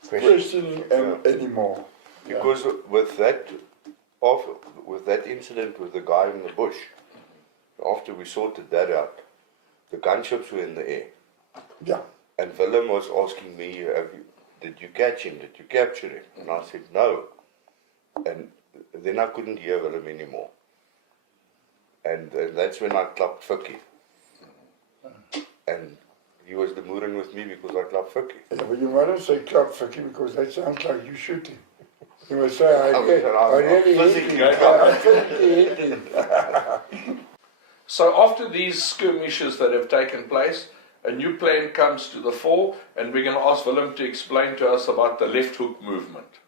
questioning anymore. Because with that incident with the guy in the bush, after we sorted that out, the gunships were in the air. Yeah. And Willem was asking me, did you catch him? Did you capture him? And I said, no. And then I couldn't hear Willem anymore. And that's when I clapped Fikkie. And he was demurring with me because I clapped Fikkie. Yeah, but you mustn't say club Fikkie because that sounds like you shooting. You must say, I really hit him. I physically hit him. So after these skirmishes that have taken place, a new plan comes to the fore, and we're going to ask Willem to explain to us about the left hook movement.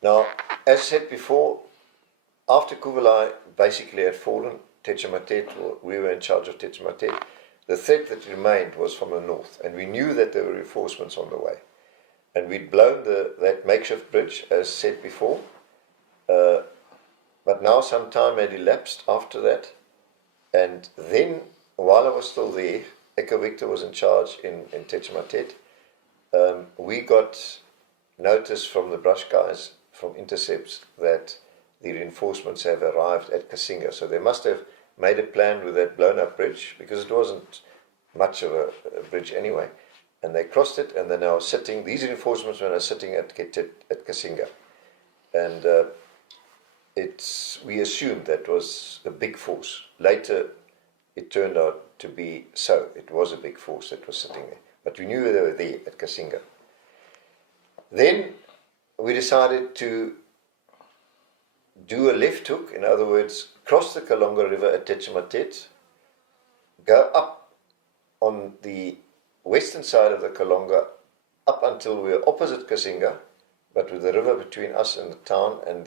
Now, as said before, after Kublai basically had fallen, Techamatet, we were in charge of Techamatet, the threat that remained was from the north, and we knew that there were reinforcements on the way. And we'd blown that makeshift bridge, as said before, but now some time had elapsed after that, and then, while I was still there, Echo Victor was in charge in Techamatet, we got notice from the brush guys, from intercepts, that the reinforcements have arrived at Kasinga. So they must have made a plan with that blown up bridge, because it wasn't much of a bridge anyway. And they crossed it, and they're now sitting, these reinforcements were now sitting at Kasinga. And we assumed that was a big force. Later, it turned out to be so. It was a big force that was sitting there. But we knew they were there at Kasinga. Then we decided to do a left hook, in other words, cross the Kalonga River at Techamatet, go up on the western side of the Kalonga up until we were opposite Kasinga, but with the river between us and the town and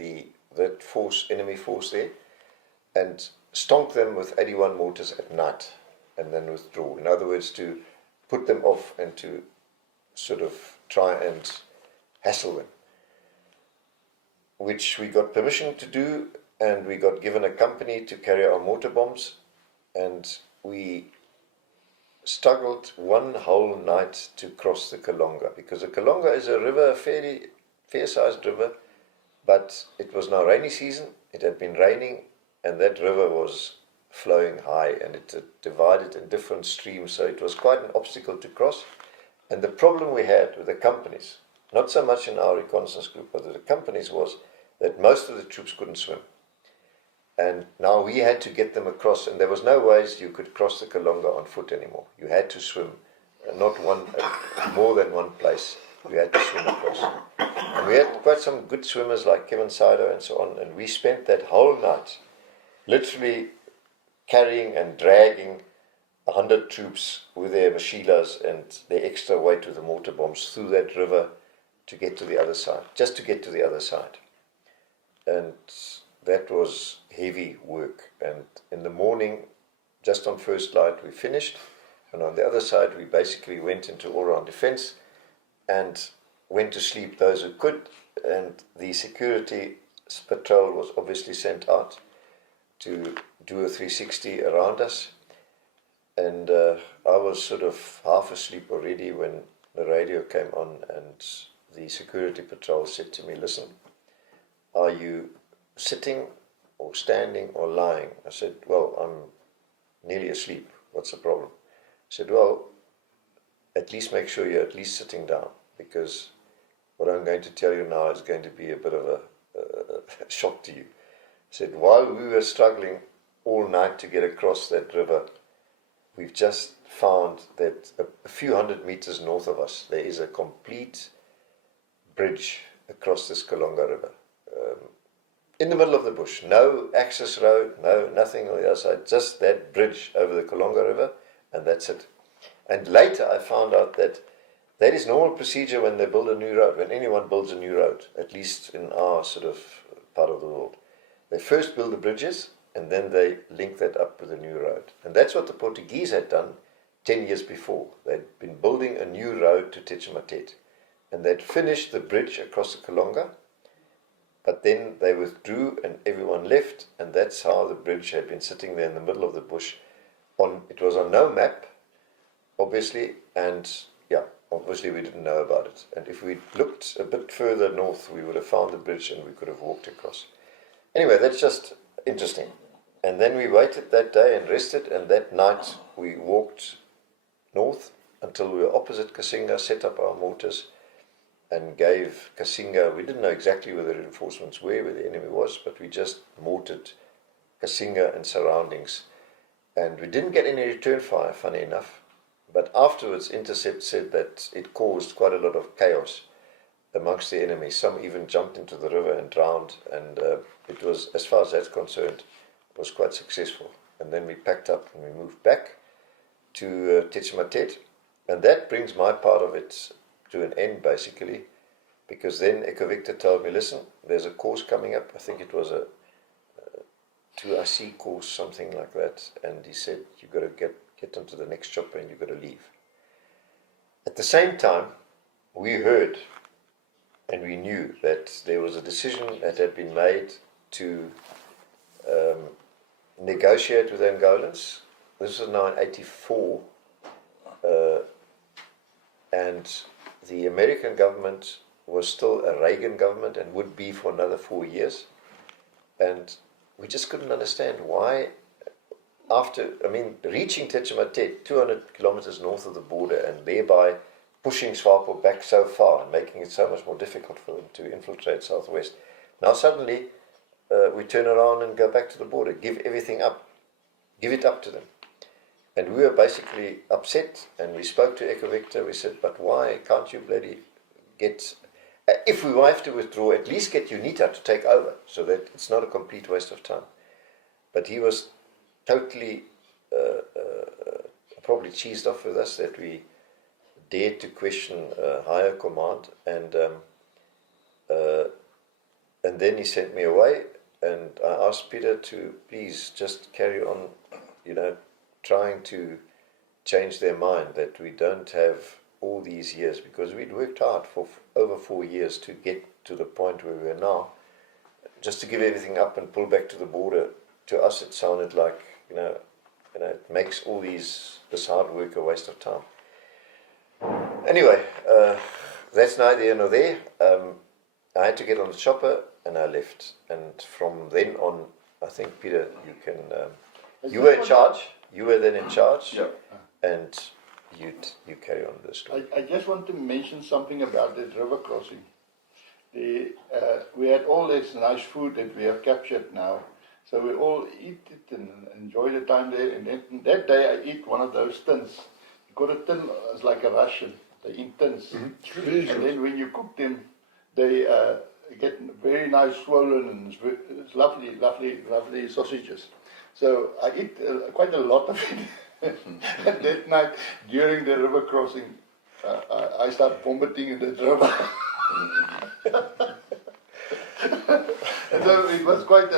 that force, enemy force there, and stonk them with 81 mortars at night and then withdraw. In other words, to put them off and to sort of try and hassle them, which we got permission to do, and we got given a company to carry our mortar bombs, and we struggled one whole night to cross the Kalonga, because the Kalonga is a river, a fairly fair-sized river, but it was now rainy season, it had been raining, and that river was flowing high, and it divided in different streams, so it was quite an obstacle to cross. And the problem we had with the companies, not so much in our reconnaissance group, but with the companies, was that most of the troops couldn't swim. And now we had to get them across, and there was no ways you could cross the Kalonga on foot anymore. You had to swim, not more than one place. You had to swim across. And we had quite some good swimmers like Kevin Sido and so on, and we spent that whole night literally carrying and dragging 100 troops with their machilas and their extra weight with the mortar bombs through that river to get to the other side, just to get to the other side. And that was heavy work. And in the morning, just on first light, we finished. And on the other side, we basically went into all-round defense and went to sleep those who could. And the security patrol was obviously sent out to do a 360 around us. And I was sort of half asleep already when the radio came on, and the security patrol said to me, "Listen, are you sitting or standing or lying?" I said, "Well, I'm nearly asleep. What's the problem?" I said, "Well, at least make sure you're at least sitting down, because what I'm going to tell you now is going to be a bit of a shock to you." I said, "While we were struggling all night to get across that river, we've just found that a few hundred meters north of us, there is a complete bridge across this Kalonga River. In the middle of the bush, no access road, nothing on the other side, just that bridge over the Kalonga River, and that's it." And later I found out that that is normal procedure when they build a new road, when anyone builds a new road, at least in our sort of part of the world. They first build the bridges, and then they link that up with a new road. And that's what the Portuguese had done 10 years before. They'd been building a new road to Tetchematet, and they'd finished the bridge across the Kalonga, but then they withdrew and everyone left, and that's how the bridge had been sitting there in the middle of the bush. It was on no map, obviously, and yeah, obviously we didn't know about it. And if we'd looked a bit further north, we would have found the bridge and we could have walked across. Anyway, that's just interesting. And then we waited that day and rested, and that night we walked north until we were opposite Kasinga, set up our mortars, and gave Kasinga, we didn't know exactly where the reinforcements were, where the enemy was, but we just mortared Kasinga and surroundings. And we didn't get any return fire, funny enough, but afterwards Intercept said that it caused quite a lot of chaos amongst the enemy. Some even jumped into the river and drowned, and it was, as far as that's concerned, was quite successful. And then we packed up and we moved back to Tetchematet, and that brings my part of it to an end, basically, because then Echo Victor told me, "Listen, there's a course coming up." I think it was a 2IC course, something like that, and he said, "You've got to get onto the next chopper and you've got to leave." At the same time, we heard and we knew that there was a decision that had been made to negotiate with Angolans. This was now in 1984, and the American government was still a Reagan government and would be for another 4 years. And we just couldn't understand why, reaching Tetchematet, 200 kilometers north of the border, and thereby pushing SWAPO back so far and making it so much more difficult for them to infiltrate southwest. Now suddenly we turn around and go back to the border, give everything up, give it up to them. And we were basically upset, and we spoke to Echo Victor. We said, "But why can't you bloody get, if we have to withdraw, at least get UNITA to take over, so that it's not a complete waste of time." But he was totally probably cheesed off with us that we dared to question higher command, and then he sent me away, and I asked Peter to please just carry on, trying to change their mind, that we don't have all these years, because we'd worked hard for over 4 years to get to the point where we are now. Just to give everything up and pull back to the border, to us it sounded like, it makes all this hard work a waste of time. Anyway, that's neither here nor there. I had to get on the chopper and I left. And from then on, I think, Peter, you can... you were in charge. You were then in charge. Yeah. And you carry on this story. I just want to mention something about that river crossing. We had all this nice food that we have captured now. So we all eat it and enjoy the time there. And then, that day I eat one of those tins. You got a tin, it's like a Russian. They eat tins. Mm-hmm. And then when you cook them, they get very nice swollen, and it's lovely, lovely, lovely sausages. So I eat quite a lot of it. And that night, during the river crossing, I start vomiting in the river. So it was quite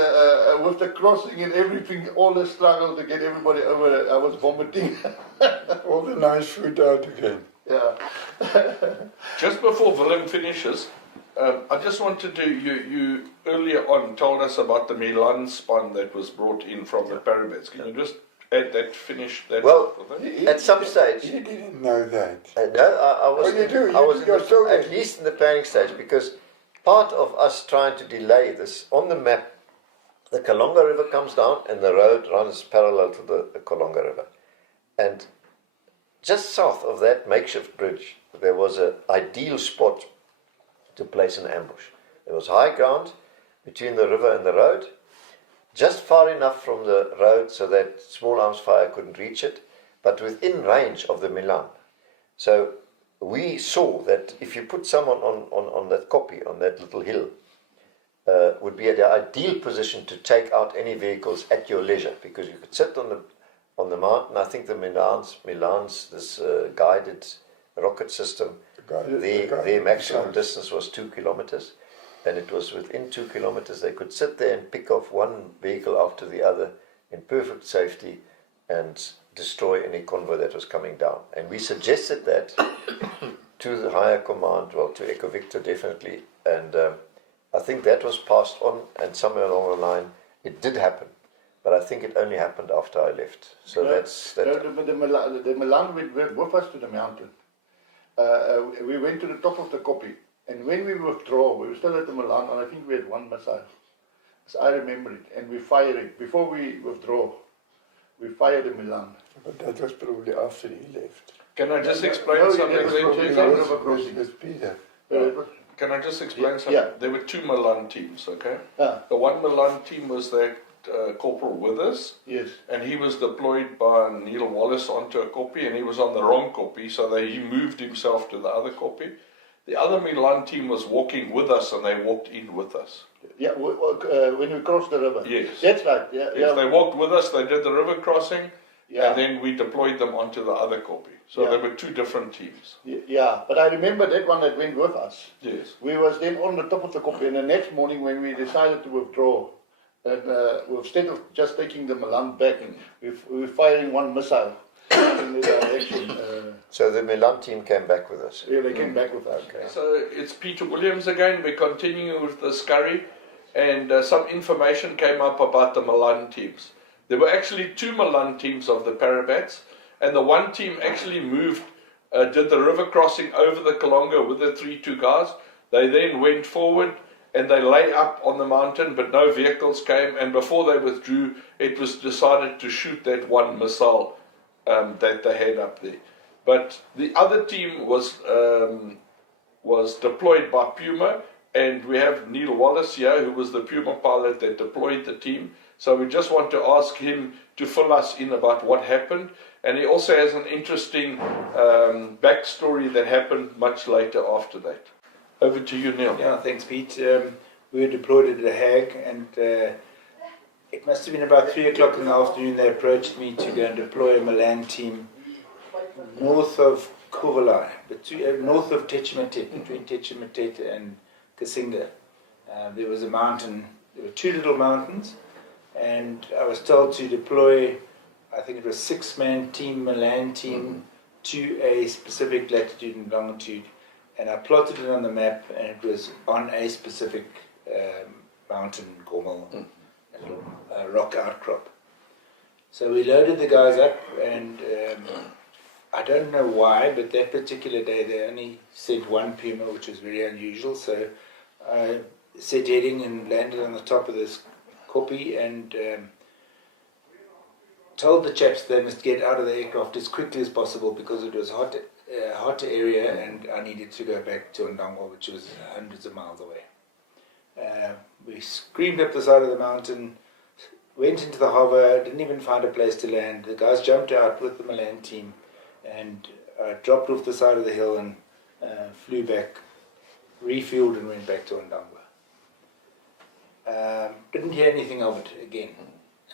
with the crossing and everything, all the struggle to get everybody over it, I was vomiting. All the nice food out again. Yeah. Just before Willem finishes, I just wanted to, you earlier on told us about the Milan span that was brought in from the Parabets. Can you just add that, finish that? Well, at some stage... You didn't know that. No, I was, Oh, you do. I was You're still at there. least in the planning stage, because part of us trying to delay this, on the map, the Kalonga River comes down and the road runs parallel to the Kalonga River. And just south of that makeshift bridge, there was an ideal spot to place an ambush. There was high ground between the river and the road, just far enough from the road so that small arms fire couldn't reach it, but within range of the Milan. So we saw that if you put someone on that kopje, on that little hill, would be at the ideal position to take out any vehicles at your leisure, because you could sit on the mountain. I think the Milan's this guided rocket system, their maximum distance was 2 kilometers, and it was within 2 kilometers they could sit there and pick off one vehicle after the other in perfect safety and destroy any convoy that was coming down. And we suggested that to the higher command, well, to Echo Victor definitely, and I think that was passed on, and somewhere along the line it did happen, but I think it only happened after I left. So that's that. The Milan went with us to the mountain. We went to the top of the kopje, and when we withdraw, we were still at the Milan, and I think we had one missile, as I remember it, and we fired it. Before we withdraw, we fired the Milan. But that was probably after he left. Can I just explain No, something it was to you? With Peter. Can I just explain something? Yeah. There were 2 Milan teams, okay? Ah, The one Milan team was that Corporal Withers, yes. and he was deployed by Neil Wallace onto a kopje, and he was on the wrong kopje, so he moved himself to the other kopje. The other Milan team was walking with us, and they walked in with us. Yeah, when we crossed the river. Yes. That's right. Yeah, Yes, yeah. they walked with us, they did the river crossing, Yeah. and then we deployed them onto the other kopje. So Yeah. there were 2 different teams. Yeah, but I remember that one that went with us. Yes. We was then on the top of the kopje, and the next morning when we decided to withdraw, and instead of just taking the Milan back, we were firing one missile in the direction. So the Milan team came back with us. Yeah, they came back with us. Okay. So it's Peter Williams again. We're continuing with the Askari, and some information came up about the Milan teams. There were actually 2 Milan teams of the Parabats, and the one team actually moved, did the river crossing over the Kalonga with the 3-2 guys. They then went forward and they lay up on the mountain, but no vehicles came, and before they withdrew, it was decided to shoot that one missile that they had up there. But the other team was deployed by Puma, and we have Neil Wallace here, who was the Puma pilot that deployed the team. So we just want to ask him to fill us in about what happened. And he also has an interesting backstory that happened much later after that. Over to you, Neil. Yeah, thanks, Pete. We were deployed at The Hague, and it must have been about 3 o'clock in the afternoon. They approached me to go and deploy a Milan team north of Kovalai, north of Techimatet, between Techimatet and Kasinga. There was a mountain, there were two little mountains, and I was told to deploy, I think it was 6-man team, a land team, to a specific latitude and longitude, and I plotted it on the map, and it was on a specific mountain, Gormal, a little rock outcrop. So we loaded the guys up, and I don't know why, but that particular day they only sent one puma, which was very unusual. So I set heading and landed on the top of this koppie and told the chaps they must get out of the aircraft as quickly as possible because it was hot area and I needed to go back to Ndangwa, which was hundreds of miles away. We screamed up the side of the mountain, went into the harbour, didn't even find a place to land. The guys jumped out with the Milan team and dropped off the side of the hill and flew back, refueled and went back to Ndangwa. Didn't hear anything of it again.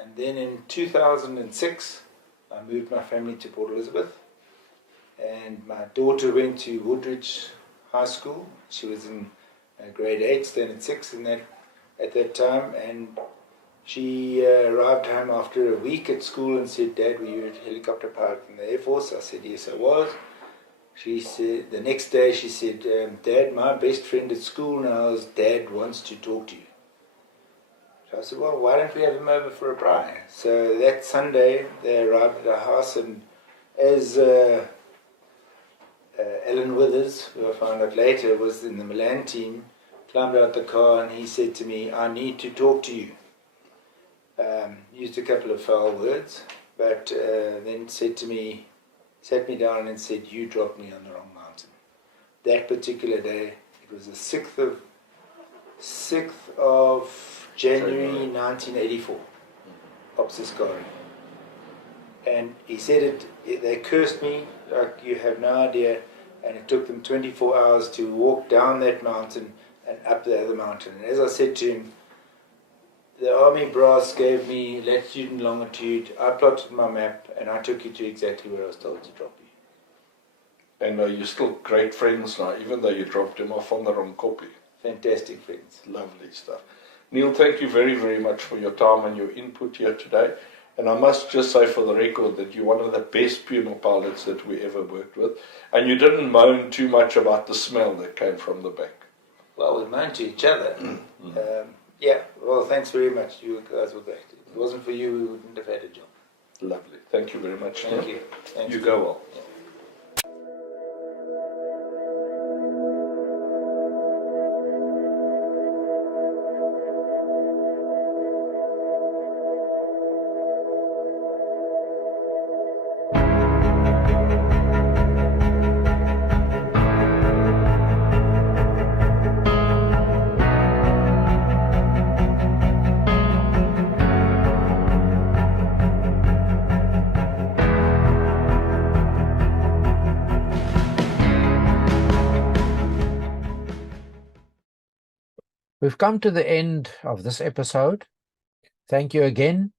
And then in 2006, I moved my family to Port Elizabeth, and my daughter went to Woodridge High School. She was in grade 8, standard 6 at that time, and she arrived home after a week at school and said, "Dad, were you a helicopter pilot in the Air Force?" I said, "Yes, I was." She said, the next day she said, "Dad, my best friend at school now, Dad wants to talk to you." So I said, "Well, why don't we have him over for a braai?" So that Sunday they arrived at our house, and as Alan Withers, who I found out later was in the Milan team, climbed out the car and he said to me, "I need to talk to you." Used a couple of foul words, but then sat me down and said, "You dropped me on the wrong mountain." That particular day, it was the 6th of January 1984, Ops Askari. And he said they cursed me like you have no idea, and it took them 24 hours to walk down that mountain and up the other mountain. And as I said to him, the army brass gave me latitude and longitude, I plotted my map, and I took you to exactly where I was told to drop you. And you're still great friends now, even though you dropped him off on the wrong copy. Fantastic friends. Lovely stuff. Neil, thank you very, very much for your time and your input here today. And I must just say for the record that you're one of the best Puma pilots that we ever worked with. And you didn't moan too much about the smell that came from the back. Well, we moaned to each other. Yeah, well, thanks very much. You guys were great. If it wasn't for you, we wouldn't have had a job. Lovely. Thank you very much. Thank you. Thanks. You go well. Yeah. We've come to the end of this episode. Thank you again.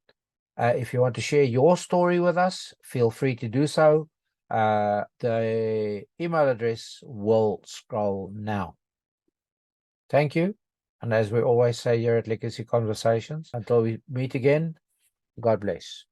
If you want to share your story with us, feel free to do so. The email address will scroll now. Thank you. And as we always say here at Legacy Conversations, until we meet again, God bless.